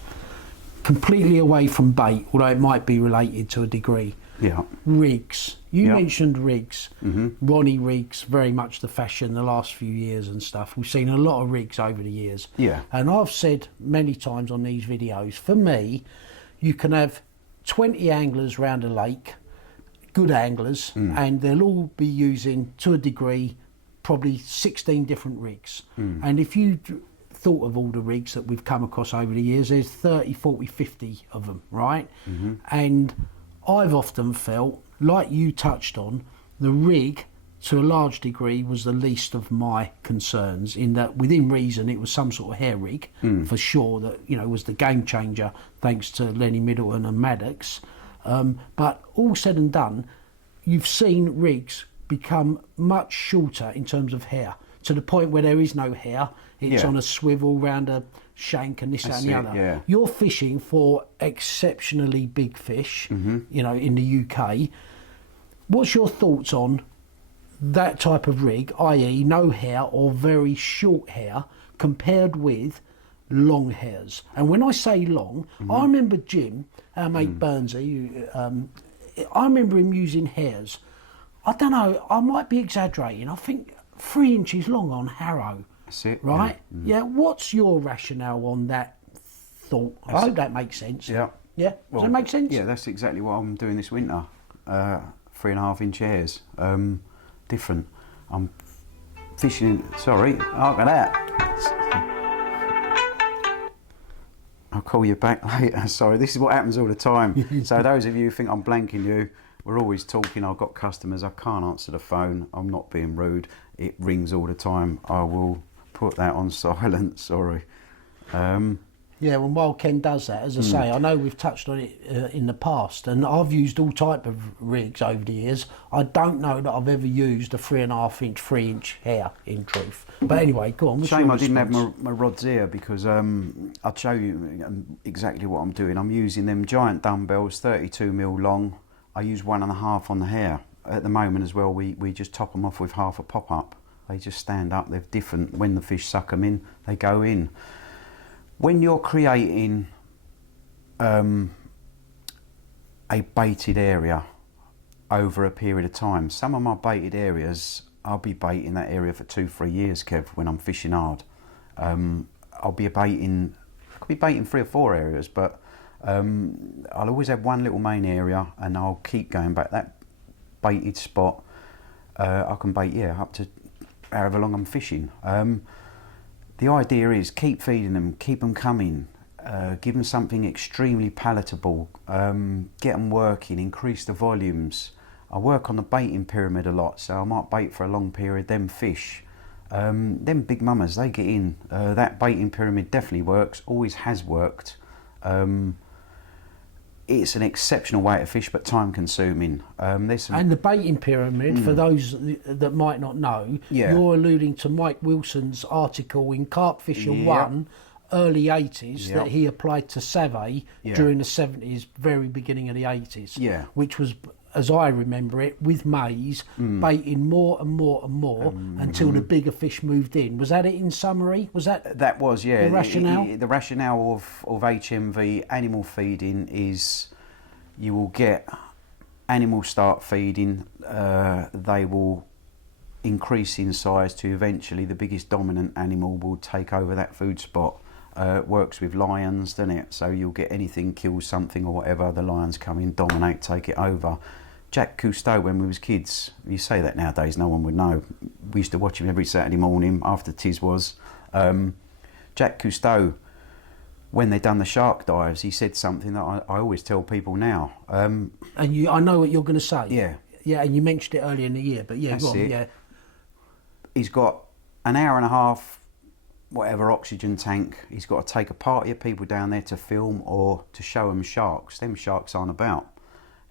completely away from bait, although it might be related to a degree. Yeah. Rigs. You Yeah. mentioned rigs. Mm-hmm. Ronnie rigs, very much the fashion the last few years and stuff. We've seen a lot of rigs over the years. Yeah. And I've said many times on these videos, for me, you can have 20 anglers round a lake, good anglers, and they'll all be using, to a degree, probably 16 different rigs. And if you thought of all the rigs that we've come across over the years, there's 30, 40, 50 of them, right? And I've often felt, like you touched on, the rig to a large degree was the least of my concerns, in that within reason it was some sort of hair rig for sure, that, you know, was the game changer thanks to Lenny Middleton and Maddox. But all said and done, you've seen rigs become much shorter in terms of hair, to the point where there is no hair. It's on a swivel round a shank and this, that and the other. Yeah. You're fishing for exceptionally big fish, you know, in the UK. What's your thoughts on that type of rig, i.e. no hair or very short hair, compared with long hairs? And when I say long, I remember Jim, our mate Burnsy, I remember him using hairs. I don't know, I might be exaggerating. I think 3 inches long on Harrow. That's it. Right? Yeah. What's your rationale on that thought? I hope that makes sense. Yeah. Yeah? Does that make sense? Yeah, that's exactly what I'm doing this winter. 3.5 inch hairs. Different. I'm fishing. Sorry, look at that. I'll call you back later. Sorry, this is what happens all the time. So those of you who think I'm blanking you, we're always talking. I've got customers. I can't answer the phone. I'm not being rude. It rings all the time. I will put that on silent. Sorry. Yeah, well, while Ken does that, as I say, I know we've touched on it in the past, and I've used all type of rigs over the years. I don't know that I've ever used a 3.5 inch, 3 inch hair, in truth. But anyway, go on. what's Shame your I didn't have response? my rods here, because I'll show you exactly what I'm doing. I'm using them giant dumbbells, 32mm long. I use 1.5 on the hair. At the moment as well, we just top them off with half a pop-up. They just stand up. They're different. When the fish suck them in, they go in. When you're creating a baited area over a period of time, some of my baited areas, I'll be baiting that area for 2-3 years, Kev, when I'm fishing hard. I could be baiting 3 or 4 areas, but I'll always have one little main area, and I'll keep going back. That baited spot, I can bait, up to however long I'm fishing. The idea is keep feeding them, keep them coming, give them something extremely palatable, get them working, increase the volumes. I work on the baiting pyramid a lot, so I might bait for a long period, then fish. Them big mamas, they get in. That baiting pyramid definitely works, always has worked. It's an exceptional way to fish, but time consuming. And the baiting pyramid, for those that might not know, you're alluding to Mike Wilson's article in Carp Fisher 1, early 80s, that he applied to Savay during the 70s, very beginning of the 80s, which was, as I remember it, with maize, baiting more and more and more until the bigger fish moved in. Was that it in summary? Was that That was, the rationale? The rationale of HMV animal feeding is you will get animals start feeding, they will increase in size to eventually the biggest dominant animal will take over that food spot. It works with lions, doesn't it? So you'll get anything, kills something or whatever, the lions come in, dominate, take it over. Jack Cousteau, when we was kids, you say that nowadays, no one would know. We used to watch him every Saturday morning after Tiz was. Jack Cousteau, when they done the shark dives, he said something that I always tell people now. And I know what you're going to say. Yeah. Yeah, and you mentioned it earlier in the year, but That's go on, it. He's got an hour and a half, whatever, oxygen tank. He's got to take a party of people down there to film or to show them sharks. Them sharks aren't about.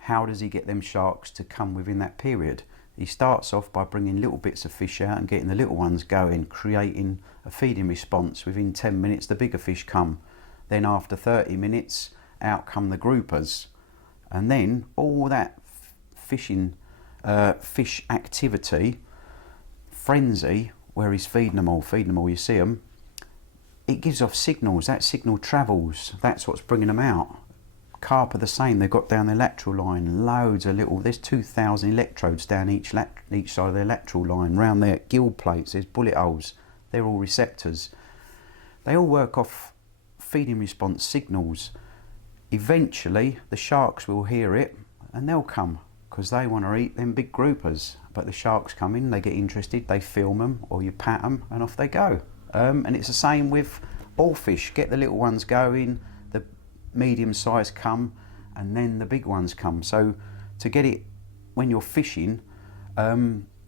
How does he get them sharks to come within that period? He starts off by bringing little bits of fish out and getting the little ones going, creating a feeding response. Within 10 minutes, the bigger fish come. Then after 30 minutes, out come the groupers. And then all that fish activity, frenzy, where he's feeding them all, you see them, it gives off signals. That signal travels. That's what's bringing them out. Carp are the same. They've got down the lateral line loads of little. There's 2,000 electrodes down each side of the lateral line. Round their gill plates, there's bullet holes. They're all receptors. They all work off feeding response signals. Eventually, the sharks will hear it and they'll come because they want to eat them big groupers. But the sharks come in, they get interested, they film them or you pat them and off they go. And it's the same with all fish. Get the little ones going, the medium size come, and then the big ones come. So to get it when you're fishing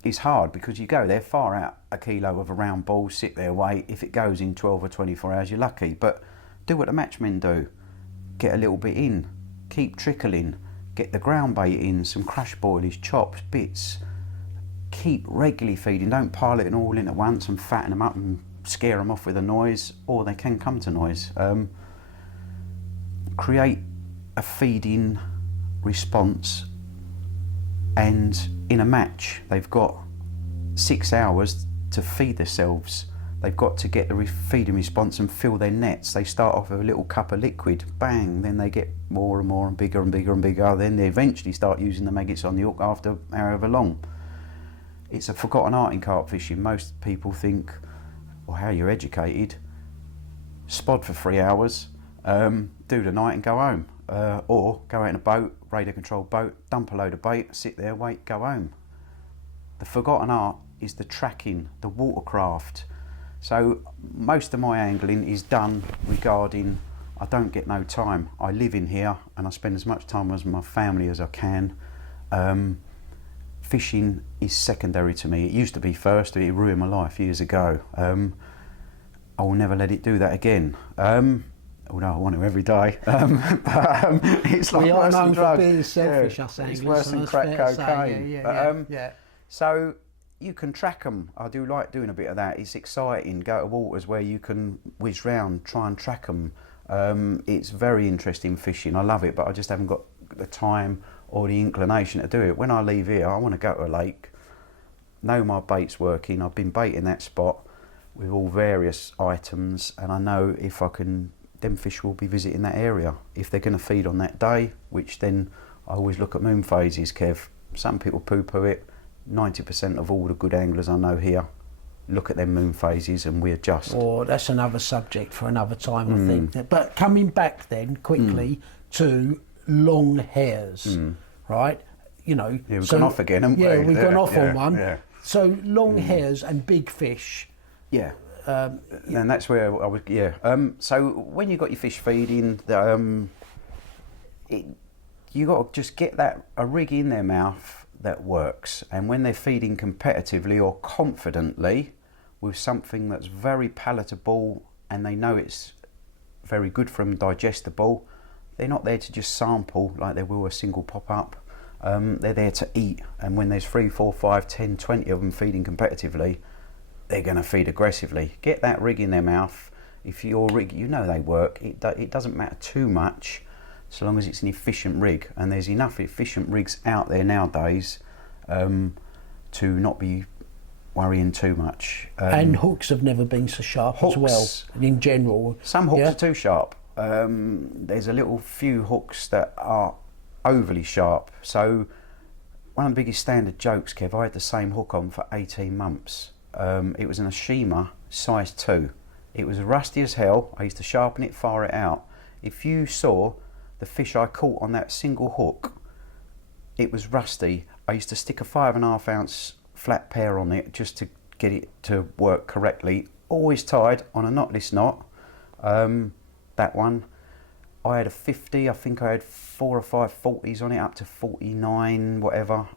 is hard because you go there, far out a kilo of a round ball, sit there, wait. If it goes in 12 or 24 hours, you're lucky. But do what the matchmen do. Get a little bit in, keep trickling, get the ground bait in, some crash boilies, chops, bits. Keep regularly feeding, don't pile it all in at once and fatten them up and scare them off with a noise, or they can come to noise. Create a feeding response, and in a match they've got 6 hours to feed themselves. They've got to get the feeding response and fill their nets. They start off with a little cup of liquid, bang, then they get more and more and bigger and bigger and bigger, then they eventually start using the maggots on the hook after however long. It's a forgotten art in carp fishing. Most people think, well, how you're educated, spod for 3 hours, do the night and go home, or go out in a boat, radar controlled boat, dump a load of bait, sit there, wait, go home. The forgotten art is the tracking, the watercraft. So most of my angling is done regarding, I don't get no time. I live in here and I spend as much time with my family as I can. Fishing is secondary to me. It used to be first, it ruined my life years ago. I will never let it do that again. Although I want to every day. It's like we are worse than known drugs. for being selfish, us anglers. It's worse than crack cocaine. Yeah. So you can track them. I do like doing a bit of that. It's exciting. Go to waters where you can whiz round, try and track them. It's very interesting fishing. I love it, but I just haven't got the time or the inclination to do it. When I leave here, I want to go to a lake, know my bait's working. I've been baiting that spot with all various items, and I know if I can, them fish will be visiting that area. If they're going to feed on that day, which then I always look at moon phases, Kev. Some people poo-poo it. 90% of all the good anglers I know here look at them moon phases and we adjust. Or that's another subject for another time, I think. But coming back then quickly to long hairs, right? You know, yeah, we've gone off again, haven't we? Yeah, we've gone off on one. Yeah. So long hairs and big fish. Yeah. And that's where I was. Yeah. So when you got your fish feeding, you got to just get a rig in their mouth that works, and when they're feeding competitively or confidently with something that's very palatable and they know it's very good for them, digestible, they're not there to just sample like they will a single pop-up. They're there to eat, and when there's 3, 4, 5, 10, 20 of them feeding competitively, they're going to feed aggressively. Get that rig in their mouth. If your rig, you know they work, it doesn't matter too much so long as it's an efficient rig, and there's enough efficient rigs out there nowadays to not be worrying too much. And hooks have never been so sharp as well, in general. Some hooks are too sharp. There's a little few hooks that are overly sharp. So one of the biggest standard jokes, Kev, I had the same hook on for 18 months. It was an Ashima size 2. It was rusty as hell. I used to sharpen it, fire it out. If you saw the fish I caught on that single hook, it was rusty. I used to stick a 5.5 ounce flat pair on it just to get it to work correctly. Always tied on a knotless knot. That one, I had a 50. I think I had 4 or 5 40s on it, up to 49, whatever.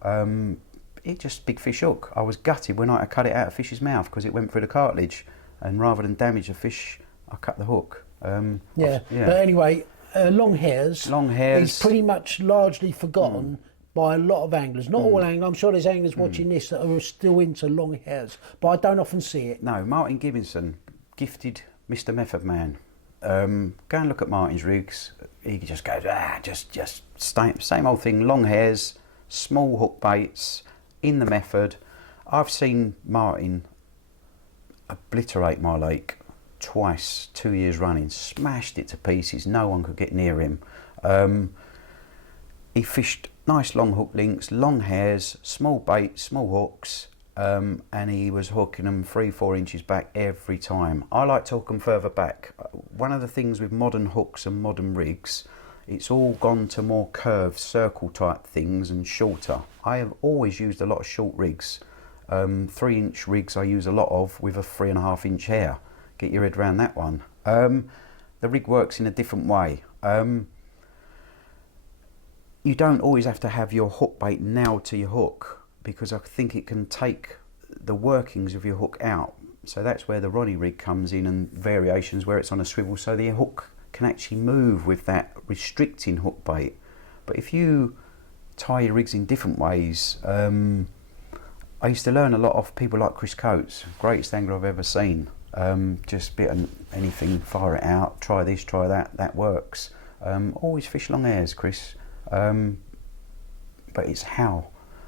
It just big fish hook. I was gutted when I cut it out of fish's mouth because it went through the cartilage, and rather than damage the fish, I cut the hook. But anyway, long hairs is pretty much largely forgotten by a lot of anglers. Not all anglers. I'm sure there's anglers watching this that are still into long hairs, but I don't often see it. No, Martin Gibbinson, gifted Mr. Method Man. Go and look at Martin's rigs. He just goes, just same old thing. Long hairs, small hook baits, in the method. I've seen Martin obliterate my lake twice, 2 years running, smashed it to pieces. No one could get near him. He fished nice long hook links, long hairs, small bait, small hooks, and he was hooking them 3-4 inches back every time. I like to hook them further back. One of the things with modern hooks and modern rigs, it's all gone to more curved circle type things and shorter. I have always used a lot of short rigs. 3-inch rigs I use a lot of with a 3.5-inch hair. Get your head around that one. The rig works in a different way. You don't always have to have your hook bait nailed to your hook, because I think it can take the workings of your hook out. So that's where the Ronnie rig comes in, and variations where it's on a swivel so the hook can actually move with that restricting hook bait. But if you tie your rigs in different ways, I used to learn a lot off people like Chris Coates, greatest angler I've ever seen. Just bit of anything, fire it out, try this, try that, that works. Always fish long hairs, Chris. But it's how.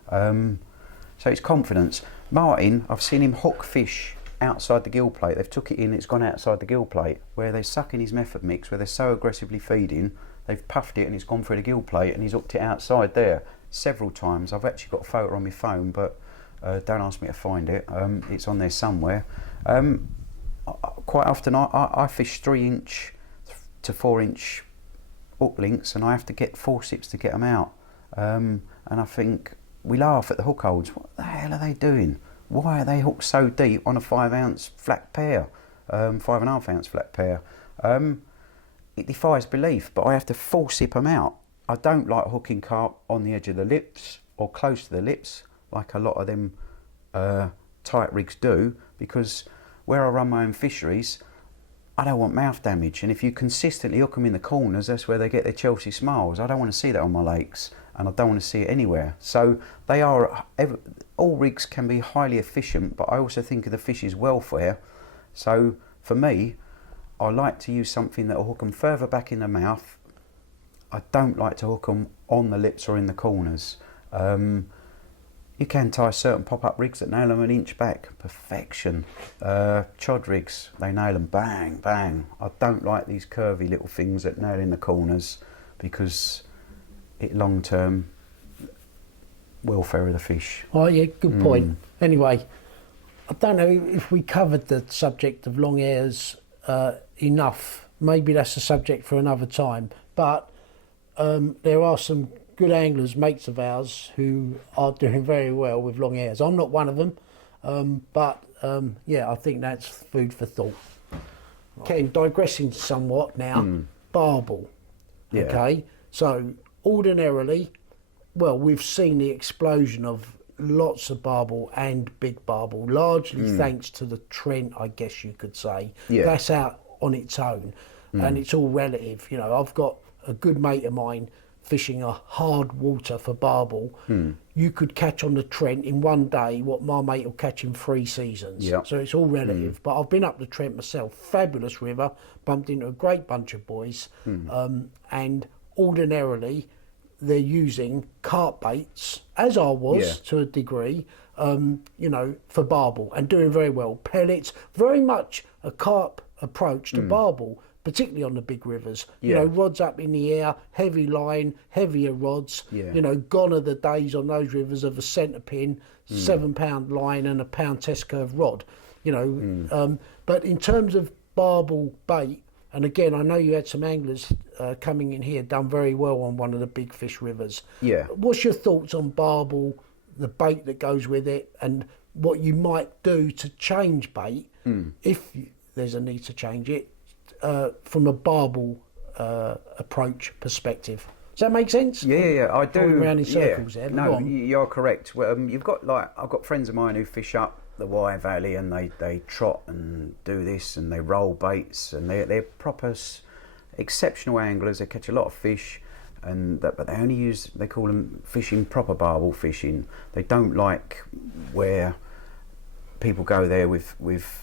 So it's confidence. Martin, I've seen him hook fish outside the gill plate. They've took it in, it's gone outside the gill plate, where they're sucking his method mix, where they're so aggressively feeding, they've puffed it and it's gone through the gill plate, and he's hooked it outside there several times. I've actually got a photo on my phone, but don't ask me to find it. It's on there somewhere. Quite often I fish 3-inch to 4-inch hook links, and I have to get forceps to get them out. And I think, we laugh at the hook holds. What the hell are they doing? Why are they hooked so deep on a 5-ounce flat pair, 5.5-ounce flat pair? It defies belief, but I have to forcep them out. I don't like hooking carp on the edge of the lips or close to the lips, like a lot of them tight rigs do, because where I run my own fisheries, I don't want mouth damage, and if you consistently hook them in the corners, that's where they get their Chelsea smiles. I don't want to see that on my lakes, and I don't want to see it anywhere. So they are, all rigs can be highly efficient, but I also think of the fish's welfare. So for me, I like to use something that will hook them further back in the mouth. I don't like to hook them on the lips or in the corners. You can tie certain pop-up rigs that nail them an inch back, perfection. Chod rigs, they nail them bang, bang. I don't like these curvy little things that nail in the corners, because it long-term welfare of the fish. Oh yeah, good point. Anyway, I don't know if we covered the subject of long hairs enough. Maybe that's a subject for another time, but there are some good anglers, mates of ours, who are doing very well with long hairs. I'm not one of them, but yeah, I think that's food for thought. Ken, digressing somewhat now, barbel. Yeah. Okay, so ordinarily, well, we've seen the explosion of lots of barbel and big barbel, largely thanks to the Trent, I guess you could say. Yeah. That's out on its own, and it's all relative. You know, I've got a good mate of mine fishing a hard water for barbel. You could catch on the Trent in one day what my mate will catch in 3 seasons. Yeah. So it's all relative. But I've been up the Trent myself, fabulous river, bumped into a great bunch of boys, and ordinarily they're using carp baits, as I was to a degree, you know, for barbel, and doing very well. Pellets, very much a carp approach to barbel, particularly on the big rivers. You know, rods up in the air, heavy line, heavier rods. You know, gone are the days on those rivers of a centre pin, 7-pound line and a pound test curve rod. You know, but in terms of barbel bait, and again, I know you had some anglers coming in here, done very well on one of the big fish rivers. Yeah. What's your thoughts on barbel, the bait that goes with it, and what you might do to change bait, if there's a need to change it, from a barbel approach perspective? Does that make sense? Yeah, I do. Going around in circles there. No, you're correct. Well, you've got, like, I've got friends of mine who fish up the Wye Valley, and they trot and do this, and they roll baits, and they're proper exceptional anglers. They catch a lot of fish, but they only use, they call them fishing proper barbel fishing. They don't like where people go there with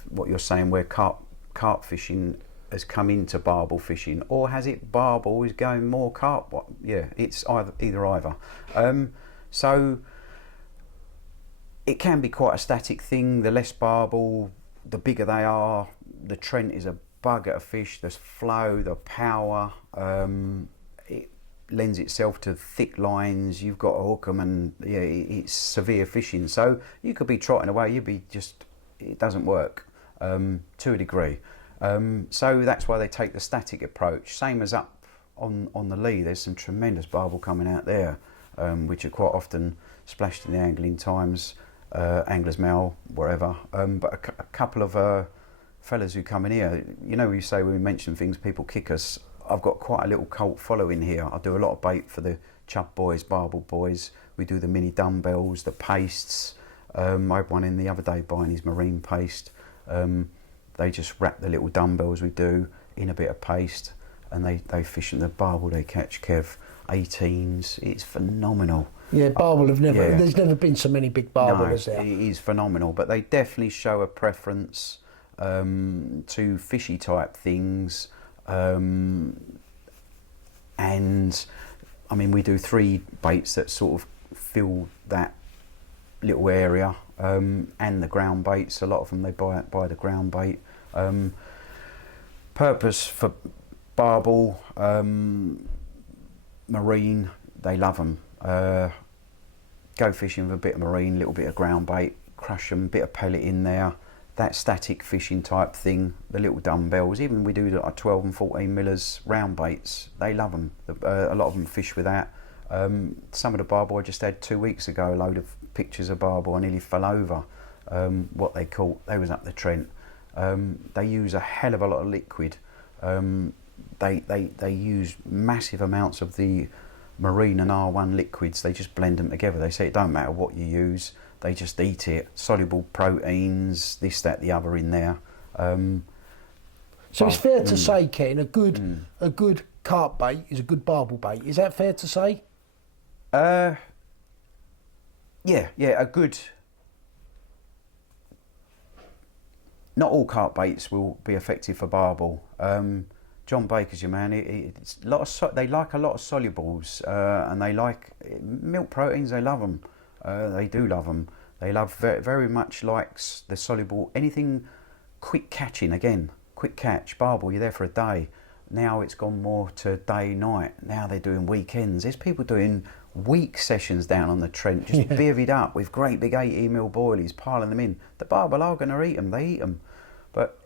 what you're saying, where carp fishing has come into barbel fishing, or has it barbel is going more carp? Yeah, it's either. So it can be quite a static thing. The less barbel, the bigger they are, the Trent is a bugger of fish. The flow, the power, it lends itself to thick lines. You've got to hook them, and yeah, it's severe fishing. So you could be trotting away, you'd be just, it doesn't work to a degree. So that's why they take the static approach. Same as up on the Lee, there's some tremendous barbel coming out there, which are quite often splashed in the angling times, Angler's Mail, wherever. But a couple of fellas who come in here, you know, we say when we mention things, people kick us. I've got quite a little cult following here. I do a lot of bait for the Chub boys, Barbel boys. We do the mini dumbbells, the pastes. I had one in the other day buying his marine paste. They just wrap the little dumbbells we do in a bit of paste, and they fish in the barbel they catch, Kev. 18s, it's phenomenal. Yeah, barbel have never. Yeah. There's never been so many big barbel as there. It is phenomenal, but they definitely show a preference to fishy type things. And I mean, we do 3 baits that sort of fill that little area, and the ground baits. A lot of them they buy the ground bait. Purpose for barbel, marine, they love them. Go fishing with a bit of marine, little bit of ground bait, crush them, bit of pellet in there. That static fishing type thing, the little dumbbells, even we do like 12 and 14 millers round baits, they love them. A lot of them fish with that. Some of the barbel I just had 2 weeks ago, a load of pictures of barbel, I nearly fell over. What they caught, they was up the Trent. They use a hell of a lot of liquid. They use massive amounts of the marine and R1 liquids. They just blend them together. They say it don't matter what you use, they just eat it. Soluble proteins, this, that, the other in there. So it's fair to say, Ken, a good carp bait is a good barbel bait. Is that fair to say? Yeah, a good. Not all carp baits will be effective for barbel. John Baker's your man. It's a lot of they like a lot of solubles, and they like milk proteins. They love them. They do love them. They love very much likes the soluble, anything quick catching. Again, quick catch barbel. You're there for a day. Now it's gone more to day night. Now they're doing weekends. There's people doing week sessions down on the Trent, just bivvied up with great big 80mm boilies, piling them in. The barbel are going to eat them. They eat them, but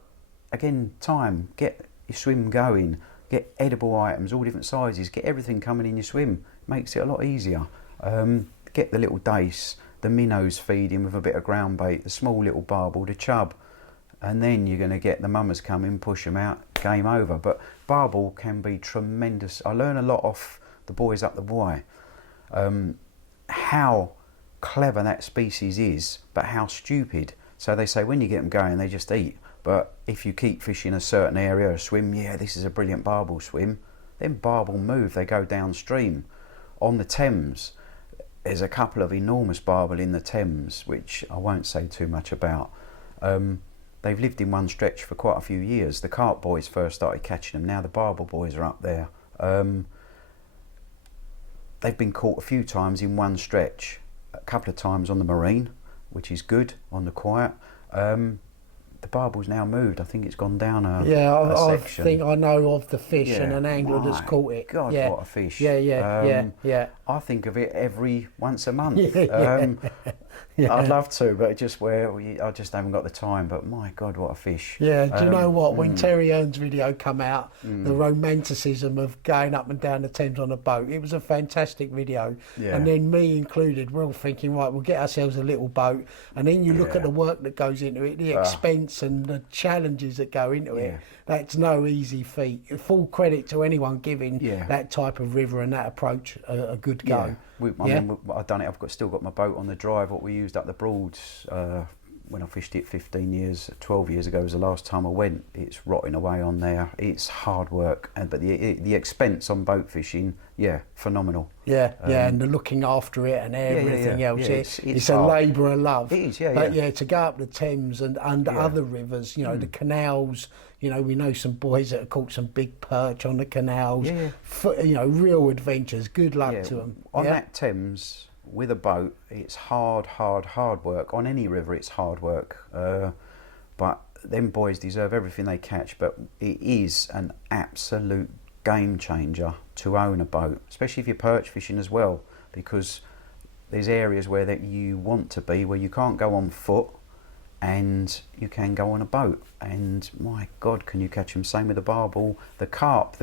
again, time, get your swim going, get edible items, all different sizes, get everything coming in your swim. Makes it a lot easier. Get the little dace, the minnows feeding with a bit of ground bait, the small little barbel, the chub, and then you're going to get the mummers come in, push them out, game over. But barbel can be tremendous. I learn a lot off the boys up the Wye, how clever that species is, but how stupid. So they say when you get them going, they just eat. But if you keep fishing a certain area, a swim, yeah, this is a brilliant barbel swim, then barbel move, they go downstream. On the Thames, there's a couple of enormous barbel in the Thames, which I won't say too much about. They've lived in one stretch for quite a few years. The carp boys first started catching them, now the barbel boys are up there. They've been caught a few times in one stretch, a couple of times on the marine, which is good, on the quiet. The barbel's now moved. I think it's gone down a section. I think I know of the fish and an angler that's caught it. God, what a fish. Yeah. I think of it every once a month. I'd love to, but just I just haven't got the time. But my God, what a fish. Yeah, do you know what? When Terry Earn's video come out, the romanticism of going up and down the Thames on a boat, it was a fantastic video. Yeah. And then me included, we're all thinking, right, we'll get ourselves a little boat. And then you look at the work that goes into it, the expense and the challenges that go into it. That's no easy feat. Full credit to anyone giving that type of river and that approach a good go. I mean, I've done it. Still got my boat on the drive, what we used up the Broads when I fished it 12 years ago was the last time I went. It's rotting away on there. It's hard work, but the expense on boat fishing, phenomenal. And the looking after it and everything else. It's a labour of love. It is, But to go up the Thames and other rivers, the canals, we know some boys that have caught some big perch on the canals. Real adventures. Good luck to them. On that Thames, with a boat, it's hard work. On any river, it's hard work. But them boys deserve everything they catch, but it is an absolute game changer to own a boat, especially if you're perch fishing as well, because there's areas where that you want to be where you can't go on foot and you can go on a boat, and my God, can you catch them. Same with the barbel, the carp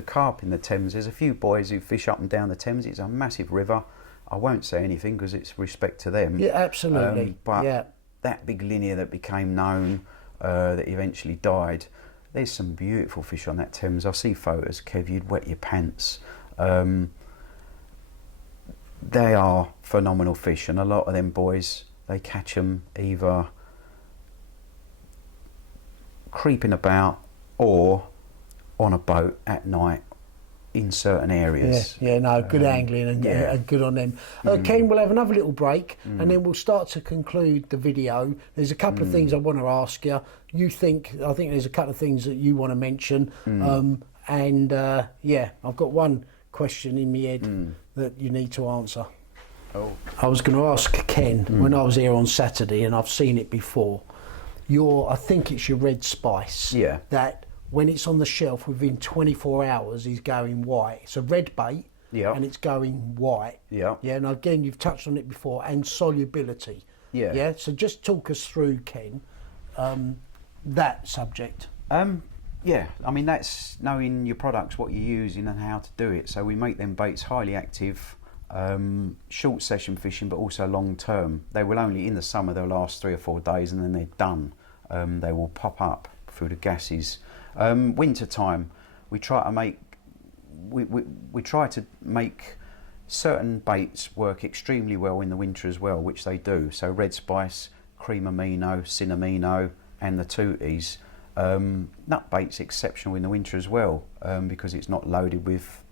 in the Thames. There's a few boys who fish up and down the Thames. It's a massive river. I won't say anything because it's respect to them. Yeah, absolutely. But yeah. that big linear that became known, that eventually died, there's some beautiful fish on that Thames. I see photos, Kev, you'd wet your pants. They are phenomenal fish, and a lot of them boys, they catch them either creeping about or on a boat at night in certain areas. Yeah, no, good angling and good on them. Ken, we'll have another little break and then we'll start to conclude the video. There's a couple of things I want to ask you. I think there's a couple of things that you want to mention. I've got one question in my head that you need to answer. Oh. I was going to ask Ken when I was here on Saturday, and I've seen it before. I think it's your red spice. Yeah. That when it's on the shelf within 24 hours is going white. It's a red bait. Yeah. And it's going white. Yeah. Yeah. And again, you've touched on it before, and solubility. Yeah. Yeah. So just talk us through, Ken, that subject. Yeah, I mean, that's knowing your products, what you're using and how to do it. So we make them baits highly active, short session fishing, but also long term. They will only, in the summer, they'll last 3 or 4 days and then they're done. They will pop up through the gases. Winter time, we try to make certain baits work extremely well in the winter as well, which they do. So red spice, cream amino, cinnamino, and the tooties. Nut bait's exceptional in the winter as well, because it's not loaded with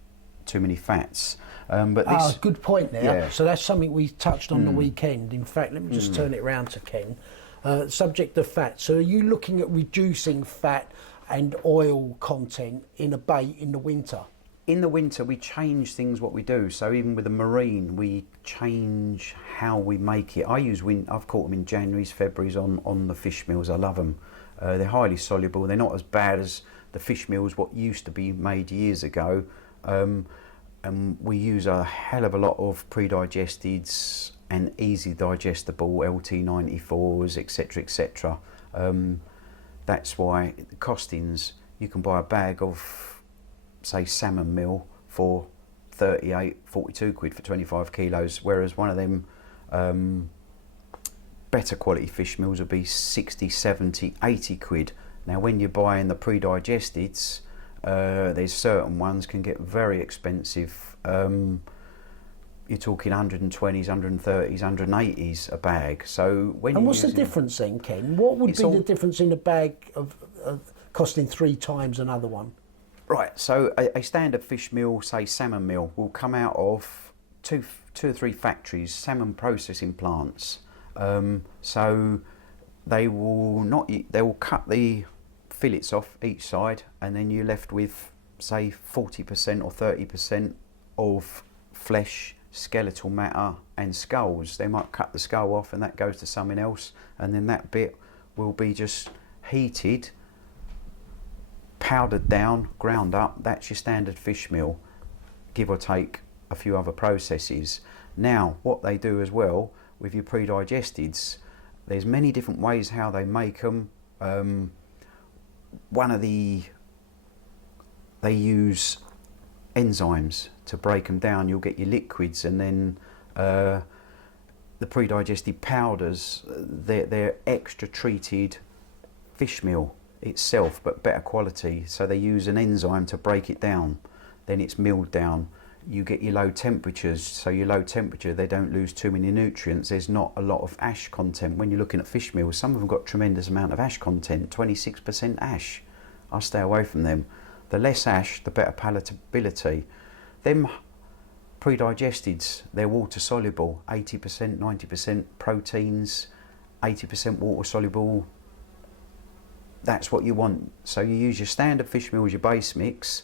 too many fats. But this, good point there. Yeah. So that's something we touched on the weekend. In fact, let me just turn it round to Ken. Subject of fat. So are you looking at reducing fat and oil content in a bait in the winter? In the winter, we change things what we do. So even with the marine, we change how we make it. I've caught them in January's, February's on the fish meals. I love them. They're highly soluble. They're not as bad as the fish meals what used to be made years ago. And we use a hell of a lot of pre-digesteds and easy digestible LT94s, etc., etc. That's why the costings, you can buy a bag of, say, salmon meal for 38, 42 quid for 25 kilos, whereas one of them better quality fish meals would be 60, 70, 80 quid. Now when you're buying the pre-digesteds, there's certain ones can get very expensive. You're talking 120s, 130s, 180s a bag. So when and what's the difference then, Ken? What would be the difference in a bag of costing 3 times another one? Right, so a standard fish meal, say salmon meal, will come out of two or three factories, salmon processing plants. So they will cut the fillets off each side, and then you're left with, say, 40% or 30% of flesh, skeletal matter and skulls. They might cut the skull off and that goes to something else, and then that bit will be just heated, powdered down, ground up. That's your standard fish meal, give or take a few other processes. Now what they do as well with your pre-digesteds, there's many different ways how they make them. They use enzymes to break them down. You'll get your liquids, and then the pre-digested powders, they're extra treated fish meal itself, but better quality. So they use an enzyme to break it down, then it's milled down. You get your low temperatures, so your low temperature, they don't lose too many nutrients. There's not a lot of ash content. When you're looking at fish meals, some of them got tremendous amount of ash content, 26% ash. I stay away from them. The less ash, the better palatability. Them pre-digesteds, they're water soluble, 80%, 90% proteins, 80% water soluble. That's what you want. So you use your standard fish meal as your base mix,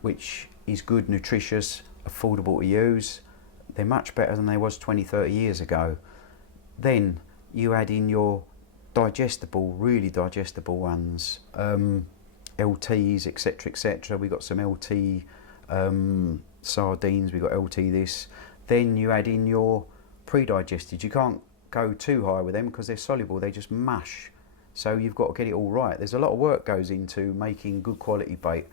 which is good, nutritious, affordable to use. They're much better than they was 20, 30 years ago. Then you add in your digestible, really digestible ones, LTs, etc., etc. We got some LT sardines, we got LT this. Then you add in your pre-digested. You can't go too high with them because they're soluble, they just mush. So you've got to get it all right. There's a lot of work goes into making good quality bait.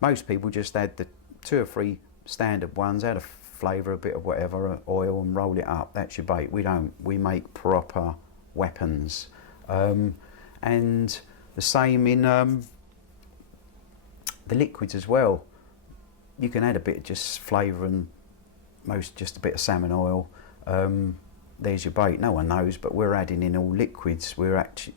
Most people just add the 2 or 3 standard ones, add a flavour, a bit of whatever, oil, and roll it up. That's your bait. We don't. We make proper weapons. And the same in the liquids as well. You can add a bit of just flavour and just a bit of salmon oil. There's your bait. No one knows, but we're adding in all liquids. We're actually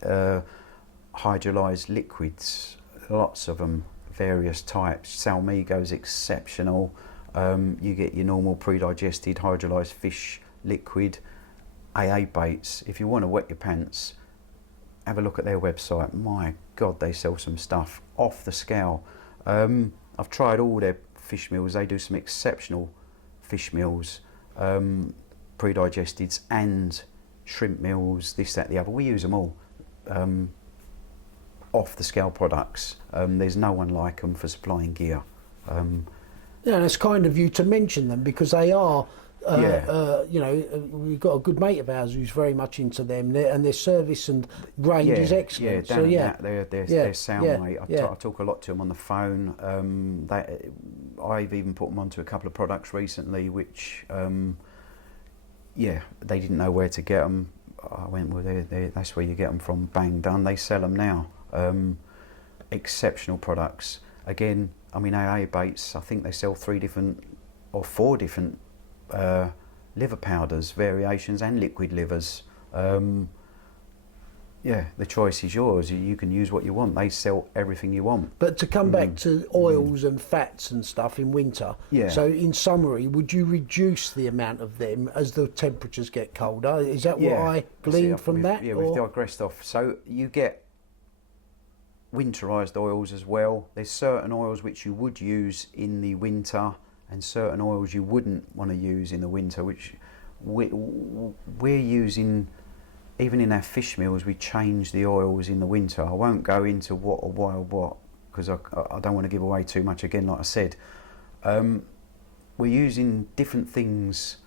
hydrolyzed liquids, lots of them, various types. Salmigo's exceptional. You get your normal pre-digested hydrolyzed fish liquid. AA baits. If you want to wet your pants, have a look at their website. My God, they sell some stuff off the scale. I've tried all their fish meals. They do some exceptional fish meals. Pre-digesteds and shrimp meals, this, that, the other. We use them all. Off the scale products. There's no one like them for supplying gear. Yeah, and it's kind of you to mention them because they are, you know, we've got a good mate of ours who's very much into them, and their service and range is excellent. They're sound, mate. I talk a lot to them on the phone. I've even put them onto a couple of products recently, which, they didn't know where to get them. I went, well, that's where you get them from. Bang, done. They sell them now. Exceptional products. Again, I mean, AA baits, I think they sell 3 different or 4 different liver powders, variations, and liquid livers. The choice is yours. You can use what you want. They sell everything you want. But to come back to oils and fats and stuff in winter, so in summary, would you reduce the amount of them as the temperatures get colder? Is that what I gleaned from that? Yeah, we've digressed off. So you get winterized oils as well. There's certain oils which you would use in the winter and certain oils you wouldn't want to use in the winter, which we're using. Even in our fish meals, we change the oils in the winter. I won't go into what or why or what, because I don't want to give away too much. Again, like I said, we're using different things.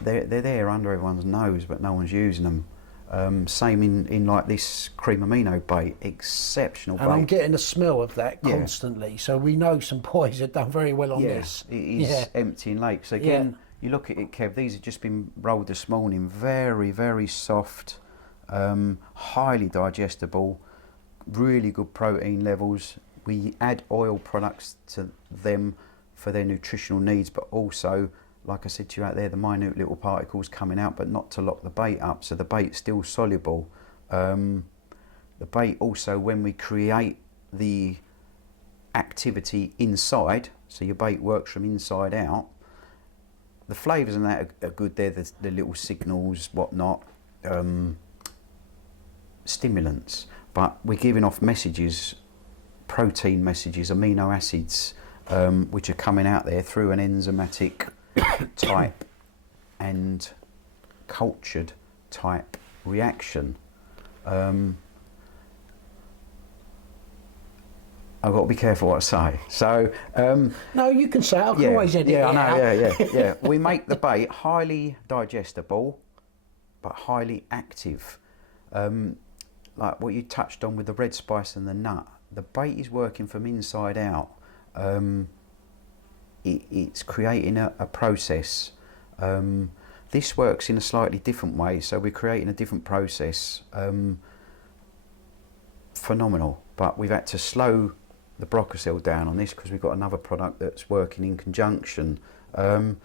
They're there under everyone's nose, but no one's using them. Same in like this cream amino bait, exceptional bait. And I'm getting a smell of that constantly, so we know some boys have done very well on this. It is emptying lakes. Again, you look at it, Kev, these have just been rolled this morning, very, very soft, highly digestible, really good protein levels. We add oil products to them for their nutritional needs, but also, like I said to you out there, the minute little particles coming out, but not to lock the bait up, so the bait's still soluble. The bait also, when we create the activity inside, so your bait works from inside out, the flavours and that are good. They're the little signals, whatnot, stimulants, but we're giving off messages, protein messages, amino acids, which are coming out there through an enzymatic type and cultured type reaction. I've got to be careful what I say. So no, you can say it. I can always edit it out. Yeah. We make the bait highly digestible, but highly active. Like what you touched on with the red spice and the nut. The bait is working from inside out. It's creating a process. This works in a slightly different way, so we're creating a different process. Phenomenal, but we've had to slow the Brocacil down on this because we've got another product that's working in conjunction. So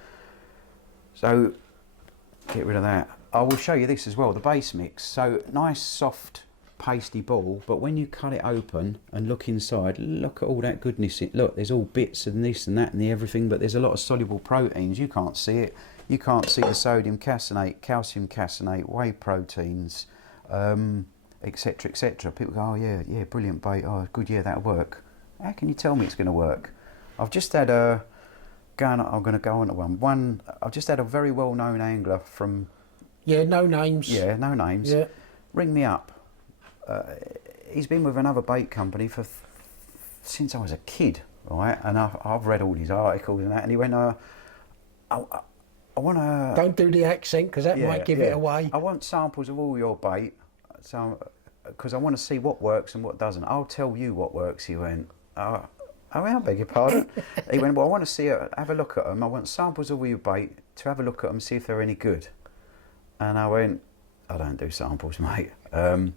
get rid of that. I will show you this as well, the base mix. So nice soft pasty ball, but when you cut it open and look inside, look at all that goodness. Look, there's all bits and this and that and the everything, but there's a lot of soluble proteins. You can't see it. You can't see the sodium caseinate, calcium caseinate, whey proteins, etc, etc. People go, oh yeah, brilliant bait, oh good, yeah, that'll work. How can you tell me it's going to work? I've just had I'm going to go on to one. I've just had a very well-known angler from... Yeah, no names. Yeah, no names. Yeah. ring me up. He's been with another bait company since I was a kid, right? And I've read all his articles and that. And he went, I want to... Don't do the accent, because that might give it away. I want samples of all your bait, so because I want to see what works and what doesn't. I'll tell you what works. He went, I beg your pardon. He went, well, I want to see it, have a look at them. I want samples of all your bait to have a look at them, see if they're any good. And I went, I don't do samples, mate. How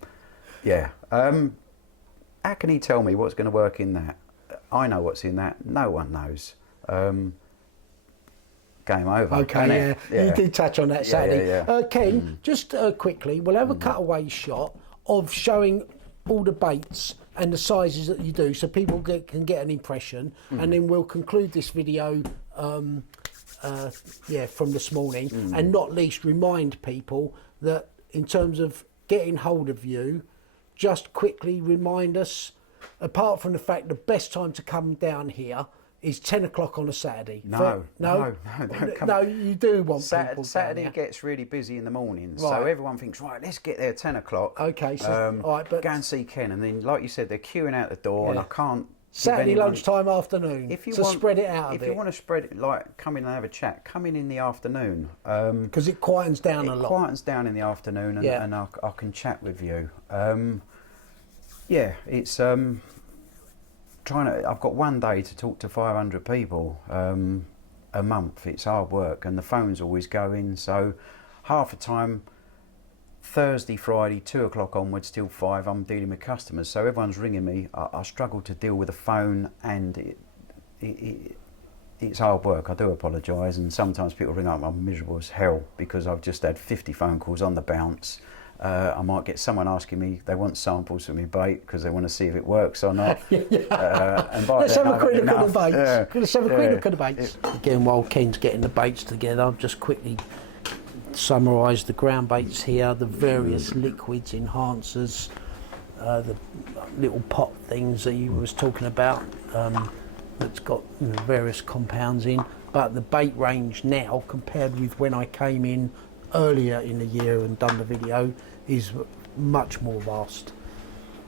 can he tell me what's going to work in that? I know what's in that. No one knows. Game over. Okay, yeah. You did touch on that Saturday. Yeah. Ken, just quickly, we'll have a cutaway shot of showing all the baits and the sizes that you do, so people can get an impression, and then we'll conclude this video from this morning, and not least remind people that in terms of getting hold of you, just quickly remind us, apart from the fact the best time to come down here is 10 o'clock on a Saturday. No, you do want people Saturday gets really busy in the morning, so everyone thinks, right, let's get there 10 o'clock. Okay, so all right, but go and see Ken, and then, like you said, they're queuing out the door, and I can't. Saturday lunchtime, afternoon. If you spread it out. If you want to spread it, like come in and have a chat, come in the afternoon. Because it quietens down a lot. It quietens down in the afternoon, and I can chat with you. It's I've got one day to talk to 500 people a month. It's hard work, and the phone's always going. So half the time, Thursday, Friday, 2 o'clock onwards till 5, I'm dealing with customers. So everyone's ringing me. I struggle to deal with the phone, and it's hard work. I do apologise, and sometimes people ring up, I'm miserable as hell because I've just had 50 phone calls on the bounce. I might get someone asking me, they want samples of my bait because they want to see if it works or not. Let's have a quick look at the baits. Let's have a quick look at the baits. Again, while Ken's getting the baits together, I've just quickly summarise the ground baits here, the various liquids, enhancers, the little pot things that you was talking about, that's got various compounds in. But the bait range now, compared with when I came in earlier in the year and done the video, is much more vast.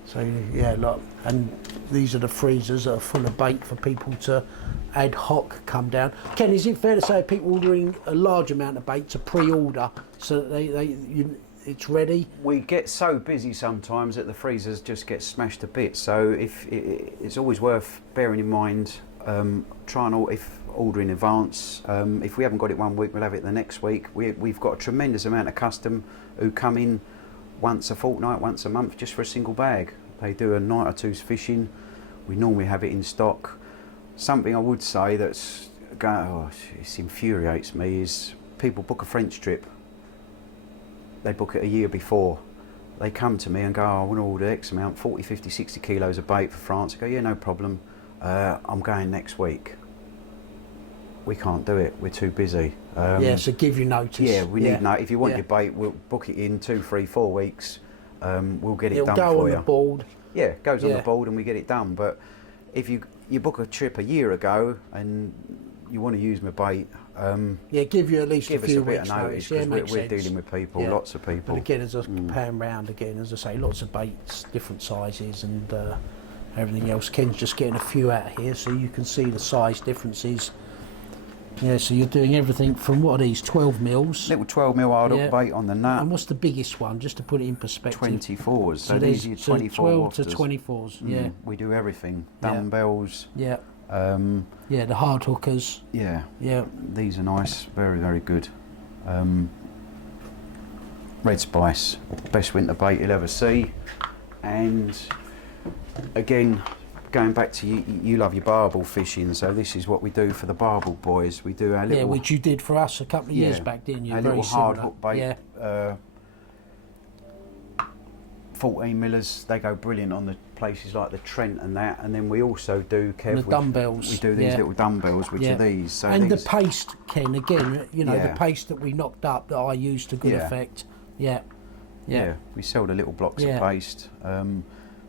So and these are the freezers that are full of bait for people to ad hoc come down. Ken, is it fair to say people ordering a large amount of bait to pre-order so that it's ready? We get so busy sometimes that the freezers just get smashed to bits. So it's always worth bearing in mind, if order in advance. If we haven't got it one week, we'll have it the next week. We've got a tremendous amount of custom who come in once a fortnight, once a month, just for a single bag. They do a night or two's fishing. We normally have it in stock. Something I would say it infuriates me is people book a French trip. They book it a year before. They come to me and go, I want to order X amount, 40, 50, 60 kilos of bait for France. I go, yeah, no problem. I'm going next week. We can't do it, we're too busy. So give you notice. Yeah, we need notice. If you want your bait, we'll book it in 2, 3, 4 weeks. We'll get it done for you. It'll go on the board. Yeah, it goes on the board and we get it done. But if you book a trip a year ago and you want to use my bait, give you at least a few bit weeks of notice, because we're dealing with people, lots of people. But again, as I was comparing round again, as I say, lots of baits, different sizes, and everything else. Ken's just getting a few out here so you can see the size differences. Yeah, so you're doing everything from what are these, 12 mils? Little 12 mil hard hook bait on the nut. And what's the biggest one, just to put it in perspective? 24s. So these are 24 12 wafters. to 24s, We do everything. Dumbbells. Yeah. The hard hookers. Yeah. Yeah. These are nice, very, very good. Red Spice, best winter bait you'll ever see. And again, going back to you love your barbel fishing, so this is what we do for the Barbel boys. We do our little... which you did for us a couple of years back, didn't you? Our Very little hard hook bait. 14 millers, they go brilliant on the places like the Trent and that. And then we also do, Kev, the dumbbells. We do these little dumbbells, which are these. So and the paste, Ken, again, the paste that we knocked up that I used to good effect. Yeah, we sell the little blocks of paste.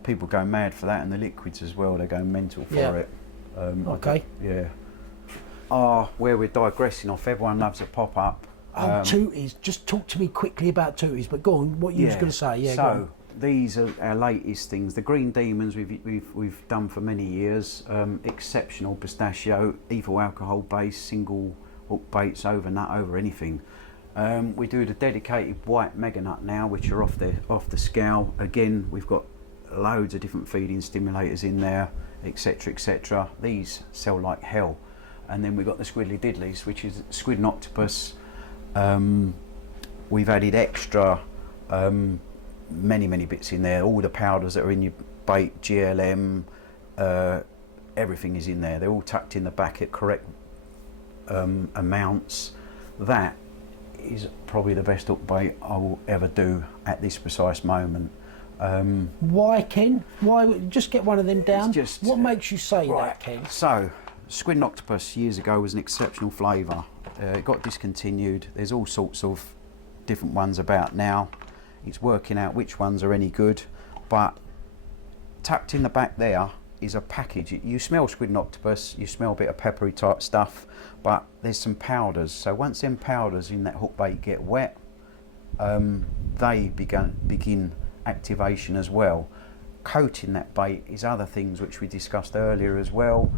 People go mad for that, and the liquids as well. They go mental for it. Okay. Where we're digressing off, everyone loves a pop-up. tooties. Just talk to me quickly about tooties. But go on, what you was going to say? Yeah. So these are our latest things. The Green Demons we've done for many years. Exceptional pistachio, ethyl alcohol base, single hook baits over nut over anything. We do the dedicated white mega nut now, which are off the scale. Again, we've got loads of different feeding stimulators in there, etc., etc. These sell like hell. And then we've got the Squiddly Diddlies, which is squid and octopus. We've added extra many bits in there. All the powders that are in your bait, GLM, everything is in there. They're all tucked in the back at correct amounts. That is probably the best hook bait I will ever do at this precise moment. Why, Ken? Why just get one of them down? What makes you say right, that, Ken? So, squid and octopus years ago was an exceptional flavour. It got discontinued. There's all sorts of different ones about now. It's working out which ones are any good, but tucked in the back there is a package. You smell squid and octopus, you smell a bit of peppery type stuff, but there's some powders. So once them powders in that hook bait get wet, they begin activation as well. Coating that bait is other things which we discussed earlier as well.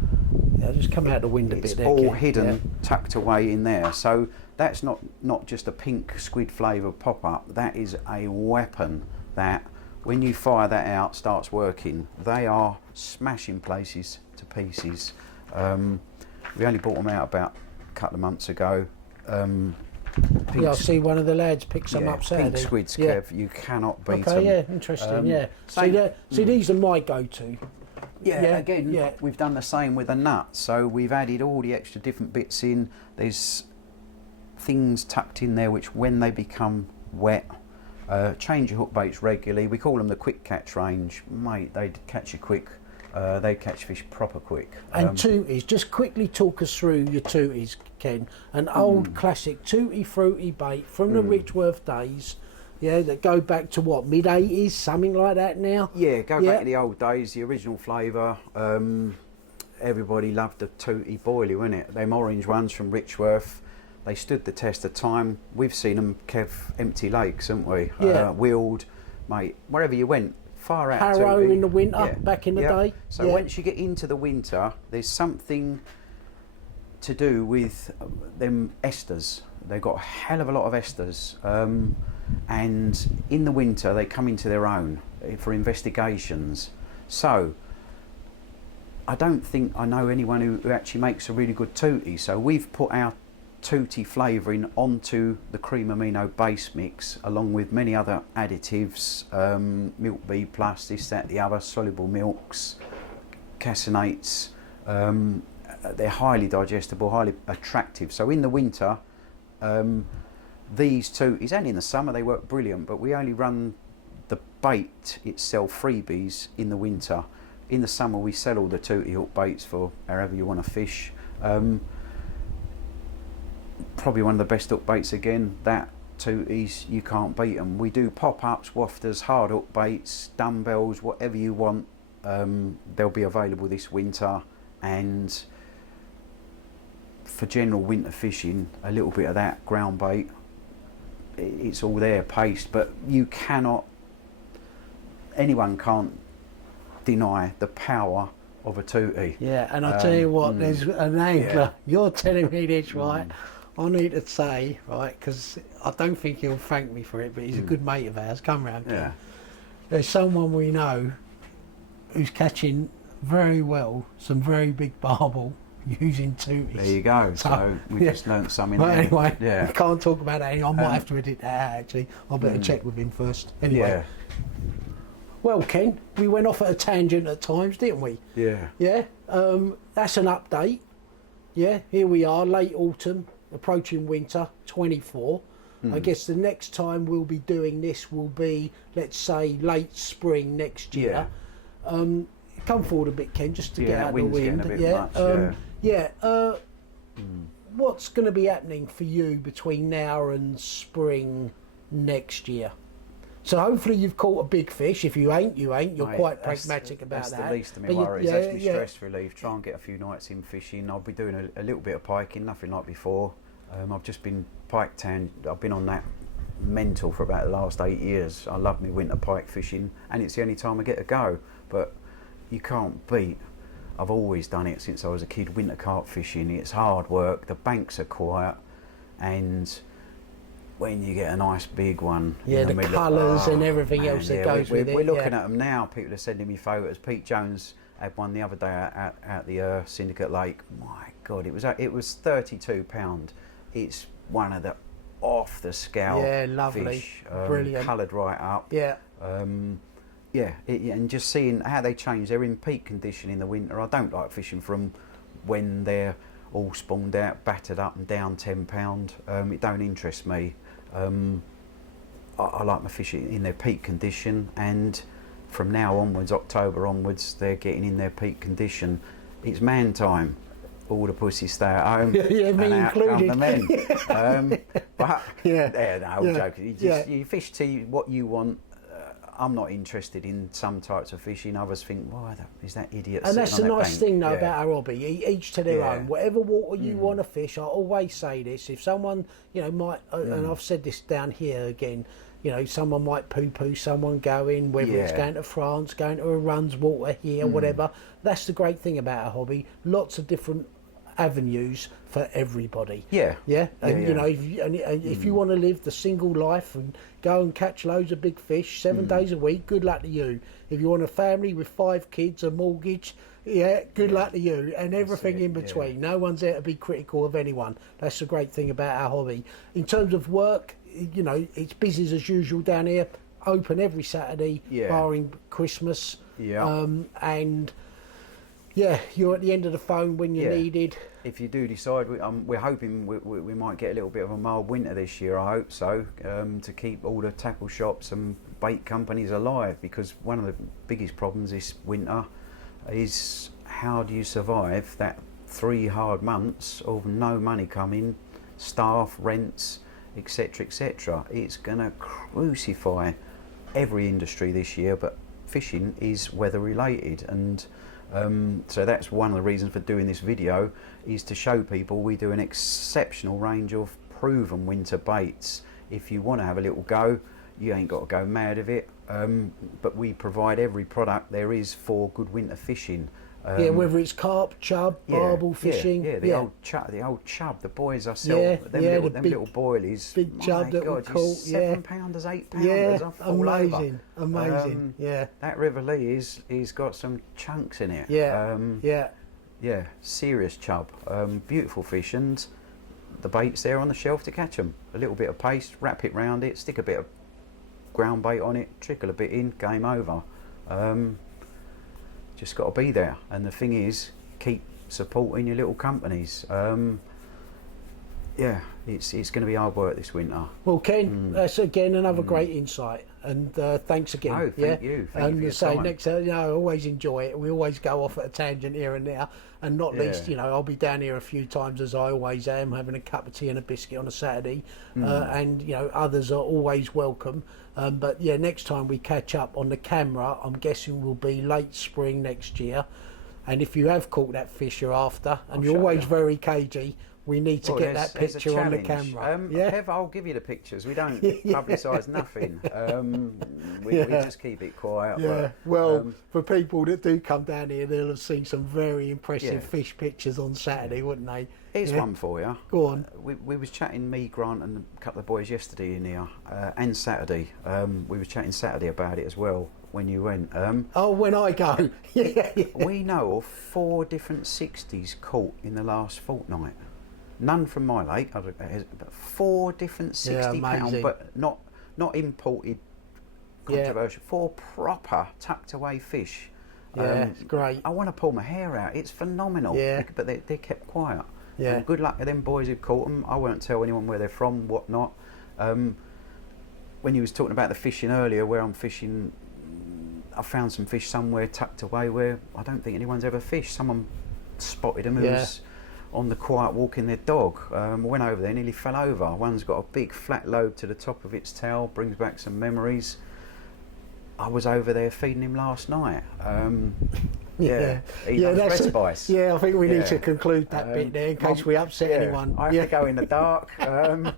Yeah, just come out the wind a bit there. It's all hidden, tucked away in there. So that's not just a pink squid flavour pop-up. That is a weapon that, when you fire that out, starts working. They are smashing places to pieces. We only bought them out about a couple of months ago. I see one of the lads pick some up Saturday. Pink squids, Kev, you cannot beat them. Okay, yeah, interesting, See, these are my go-to. Again, we've done the same with a nut. So we've added all the extra different bits in. There's things tucked in there which, when they become wet, change your hook baits regularly. We call them the quick catch range. Mate, they catch you quick. They catch fish proper quick. And tooties, just quickly talk us through your tooties, Ken. An old classic tutti fruity bait from the Richworth days. Yeah, that go back to what, mid-80s, something like that now? Yeah, back to the old days, the original flavour. Everybody loved the tutti boilie, wasn't it? Them orange ones from Richworth. They stood the test of time. We've seen them, Kev, empty lakes, haven't we? Yeah. Wheeled, mate, wherever you went. Far out Harrow in the winter, back in the day. So once you get into the winter, there's something to do with them esters. They've got a hell of a lot of esters, and in the winter they come into their own for investigations. So I don't think I know anyone who actually makes a really good tutti. So we've put our tutti flavouring onto the cream amino base mix, along with many other additives, milk B plus, this, that, the other, soluble milks, casinates. They're highly digestible, highly attractive. So in the winter, these tuttis, and in the summer they work brilliant, but we only run the bait itself, freebies, in the winter. In the summer we sell all the tutti hook baits for however you want to fish. Probably one of the best hook baits again. That tuttis, you can't beat them. We do pop-ups, wafters, hard hook baits, dumbbells, whatever you want. They'll be available this winter, and for general winter fishing, a little bit of that ground bait. It's all there, paste, but you cannot. Anyone can't deny the power of a tutti. Yeah, and I tell you what, there's an angler. You're telling me this, right? I need to say, right, because I don't think he'll thank me for it, but he's a good mate of ours. Come round, Ken. There's someone we know who's catching very well some very big barbel using tuttis. There you go. So we just learnt something. But anyway, we can't talk about it anymore. I might have to edit that out, actually. I better check with him first. Anyway. Well, Ken, we went off at a tangent at times, didn't we? Yeah. Yeah. That's an update. Yeah. Here we are, late autumn, approaching winter, 24. I guess the next time we'll be doing this will be, let's say, late spring next year. Come forward a bit, Ken, just to get out of the wind. What's going to be happening for you between now and spring next year? So hopefully you've caught a big fish. If you ain't, you ain't. You're quite pragmatic about that. That's the least of my worries. That's my stress relief. Try and get a few nights in fishing. I'll be doing a little bit of piking, nothing like before. I've just been I've been on that mental for about the last 8 years. I love me winter pike fishing, and it's the only time I get to go. But you can't beat. I've always done it since I was a kid. Winter carp fishing. It's hard work. The banks are quiet, and when you get a nice big one, yeah, the colours and everything else that goes with it. We're looking at them now. People are sending me photos. Pete Jones had one the other day at the Syndicate Lake. My God, it was £32. It's one of the off the scale lovely fish, brilliant, coloured right up. And just seeing how they change. They're in peak condition in the winter. I don't like fishing from when they're all spawned out, battered up and down £10. It don't interest me. I like my fish in their peak condition, and from now onwards, October onwards, they're getting in their peak condition. It's man time. All the pussies stay at home, me included. Come the men. I'm joking. You fish to what you want. I'm not interested in some types of fishing. Others think, why is that idiot? And that's the nice thing though about our hobby. Each to their own. Whatever water you want to fish, I always say this. If someone, might, and I've said this down here again, someone might poo-poo someone going, whether it's going to France, going to a runs water here, whatever. That's the great thing about our hobby. Lots of different avenues for everybody. If you want to live the single life and go and catch loads of big fish 7 days a week, good luck to you. If you want a family with 5 kids, a mortgage, good luck to you, and everything in between. No one's there to be critical of anyone. That's the great thing about our hobby. In terms of work, it's busy as usual down here, open every Saturday barring Christmas, and you're at the end of the phone when you're needed. If you do decide, we're hoping we might get a little bit of a mild winter this year. I hope so, to keep all the tackle shops and bait companies alive, because one of the biggest problems this winter is how do you survive that 3 hard months of no money coming, staff, rents, etc, etc. It's gonna crucify every industry this year, but fishing is weather related, and so that's one of the reasons for doing this video, is to show people we do an exceptional range of proven winter baits. If you want to have a little go, you ain't got to go mad of it, but we provide every product there is for good winter fishing. Whether it's carp, chub, barbel fishing. The old chub. The boys I sell, them little boilies. Big chub that we caught. £7, £8. Amazing. That River Lee he's got some chunks in it. Serious chub. Beautiful fish, and the bait's there on the shelf to catch them. A little bit of paste, wrap it round it, stick a bit of ground bait on it, trickle a bit in, game over. Just got to be there, and the thing is, keep supporting your little companies. It's going to be hard work this winter. Well, Ken, that's again another great insight, and thanks again. Oh, thank you. Thank you for your time. Next, I always enjoy it. We always go off at a tangent here and there, and not least, I'll be down here a few times, as I always am, having a cup of tea and a biscuit on a Saturday, and others are always welcome. But next time we catch up on the camera, I'm guessing will be late spring next year. And if you have caught that fish you're after, and you're always very cagey, we need to get that picture on the camera. Kev, I'll give you the pictures. We don't publicise nothing. We just keep it quiet. For people that do come down here, they'll have seen some very impressive fish pictures on Saturday, wouldn't they? Here's one for you. Go on. We was chatting, me, Grant and a couple of boys yesterday in here, and Saturday. We was chatting Saturday about it as well when you went. When I go. We know of 4 different 60s caught in the last fortnight. None from my lake, but 4 different 60-pound, but not imported, controversial. 4 proper tucked away fish. It's great. I want to pull my hair out. It's phenomenal. But they kept quiet. And good luck to them boys who caught them. I won't tell anyone where they're from, whatnot. When you was talking about the fishing earlier, where I'm fishing, I found some fish somewhere tucked away where I don't think anyone's ever fished. Someone spotted them who was on the quiet walking their dog. Went over there, nearly fell over. One's got a big flat lobe to the top of its tail, brings back some memories. I was over there feeding him last night. Yeah, he loves red spice. Yeah, I think we need Yeah. to conclude that bit there in case we upset anyone. I have to go in the dark. Yeah,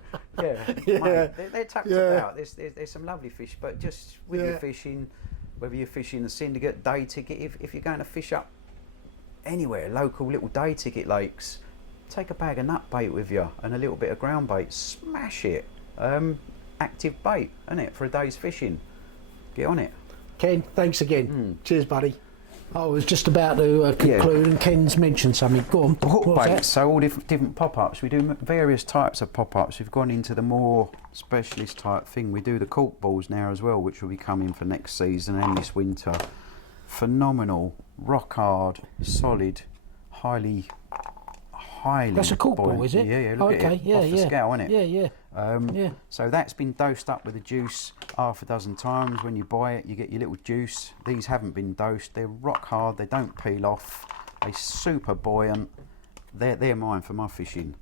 Yeah. mate, they're tucked Yeah. about. There's some lovely fish, but just with your fishing, whether you're fishing a syndicate, day ticket, if you're going to fish up anywhere, local little day ticket lakes, take a bag of nut bait with you and a little bit of ground bait, smash it. Active bait, isn't it, for a day's fishing? Get on it. Ken, thanks again. Cheers, buddy. I was just about to conclude, and Ken's mentioned something. Go on. Hook What was baits, that? so all different pop-ups. We do various types of pop-ups. We've gone into the more specialist type thing. We do the cork balls now as well, which will be coming for next season and this winter. Phenomenal, rock hard, solid, highly. That's a cork ball, buoyant. is it? Yeah, look Okay, at it. yeah, Off the yeah. scale, isn't it? Yeah. So that's been dosed up with the juice half a dozen times. When you buy it, you get your little juice. These haven't been dosed. They're rock hard. They don't peel off. They're super buoyant. They're mine for my fishing.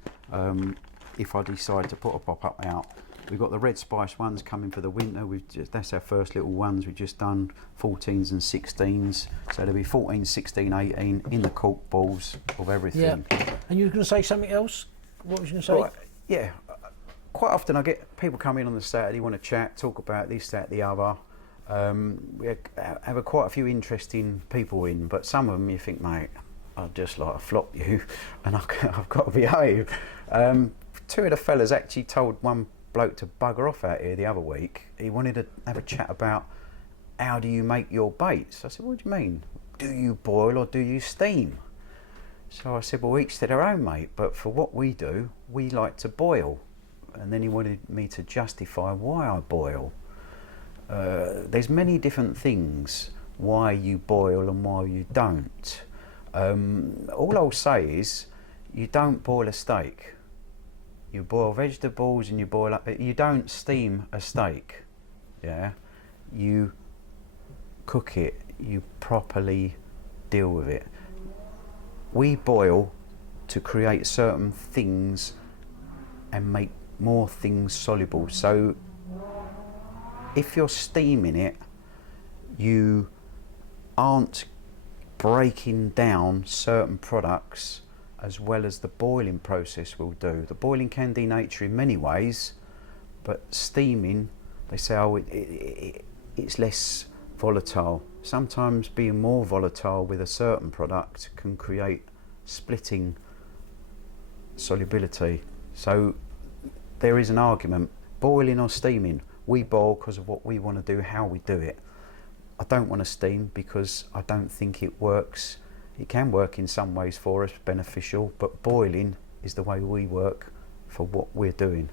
If I decide to put a pop-up out. We've got the red spice ones coming for the winter. That's our first little ones. We've just done 14s and 16s. So there'll be 14, 16, 18 in the cork balls of everything. Yeah. And you were going to say something else? What was you going to say? Right, yeah. Quite often I get people come in on the Saturday, want to chat, talk about this, that, the other. We have quite a few interesting people in, but some of them you think, mate, I'd just like to flop you, and I've got to behave. Two of the fellas actually told one bloke to bugger off out here the other week. He wanted to have a chat about how do you make your baits. I said, what do you mean? Do you boil or do you steam? So I said, well, each to their own, mate, but for what we do, we like to boil. And then he wanted me to justify why I boil. There's many different things why you boil and why you don't. All I'll say is you don't boil a steak. You boil vegetables and you don't steam a steak. Yeah, you cook it, you properly deal with it. We boil to create certain things and make more things soluble. So if you're steaming it, you aren't breaking down certain products as well as the boiling process will do. The boiling can denature in many ways, but steaming, they say, oh, it's less volatile. Sometimes being more volatile with a certain product can create splitting solubility. So there is an argument, boiling or steaming. We boil because of what we want to do, how we do it. I don't want to steam because I don't think it works. It can work in some ways for us, beneficial, but boiling is the way we work for what we're doing.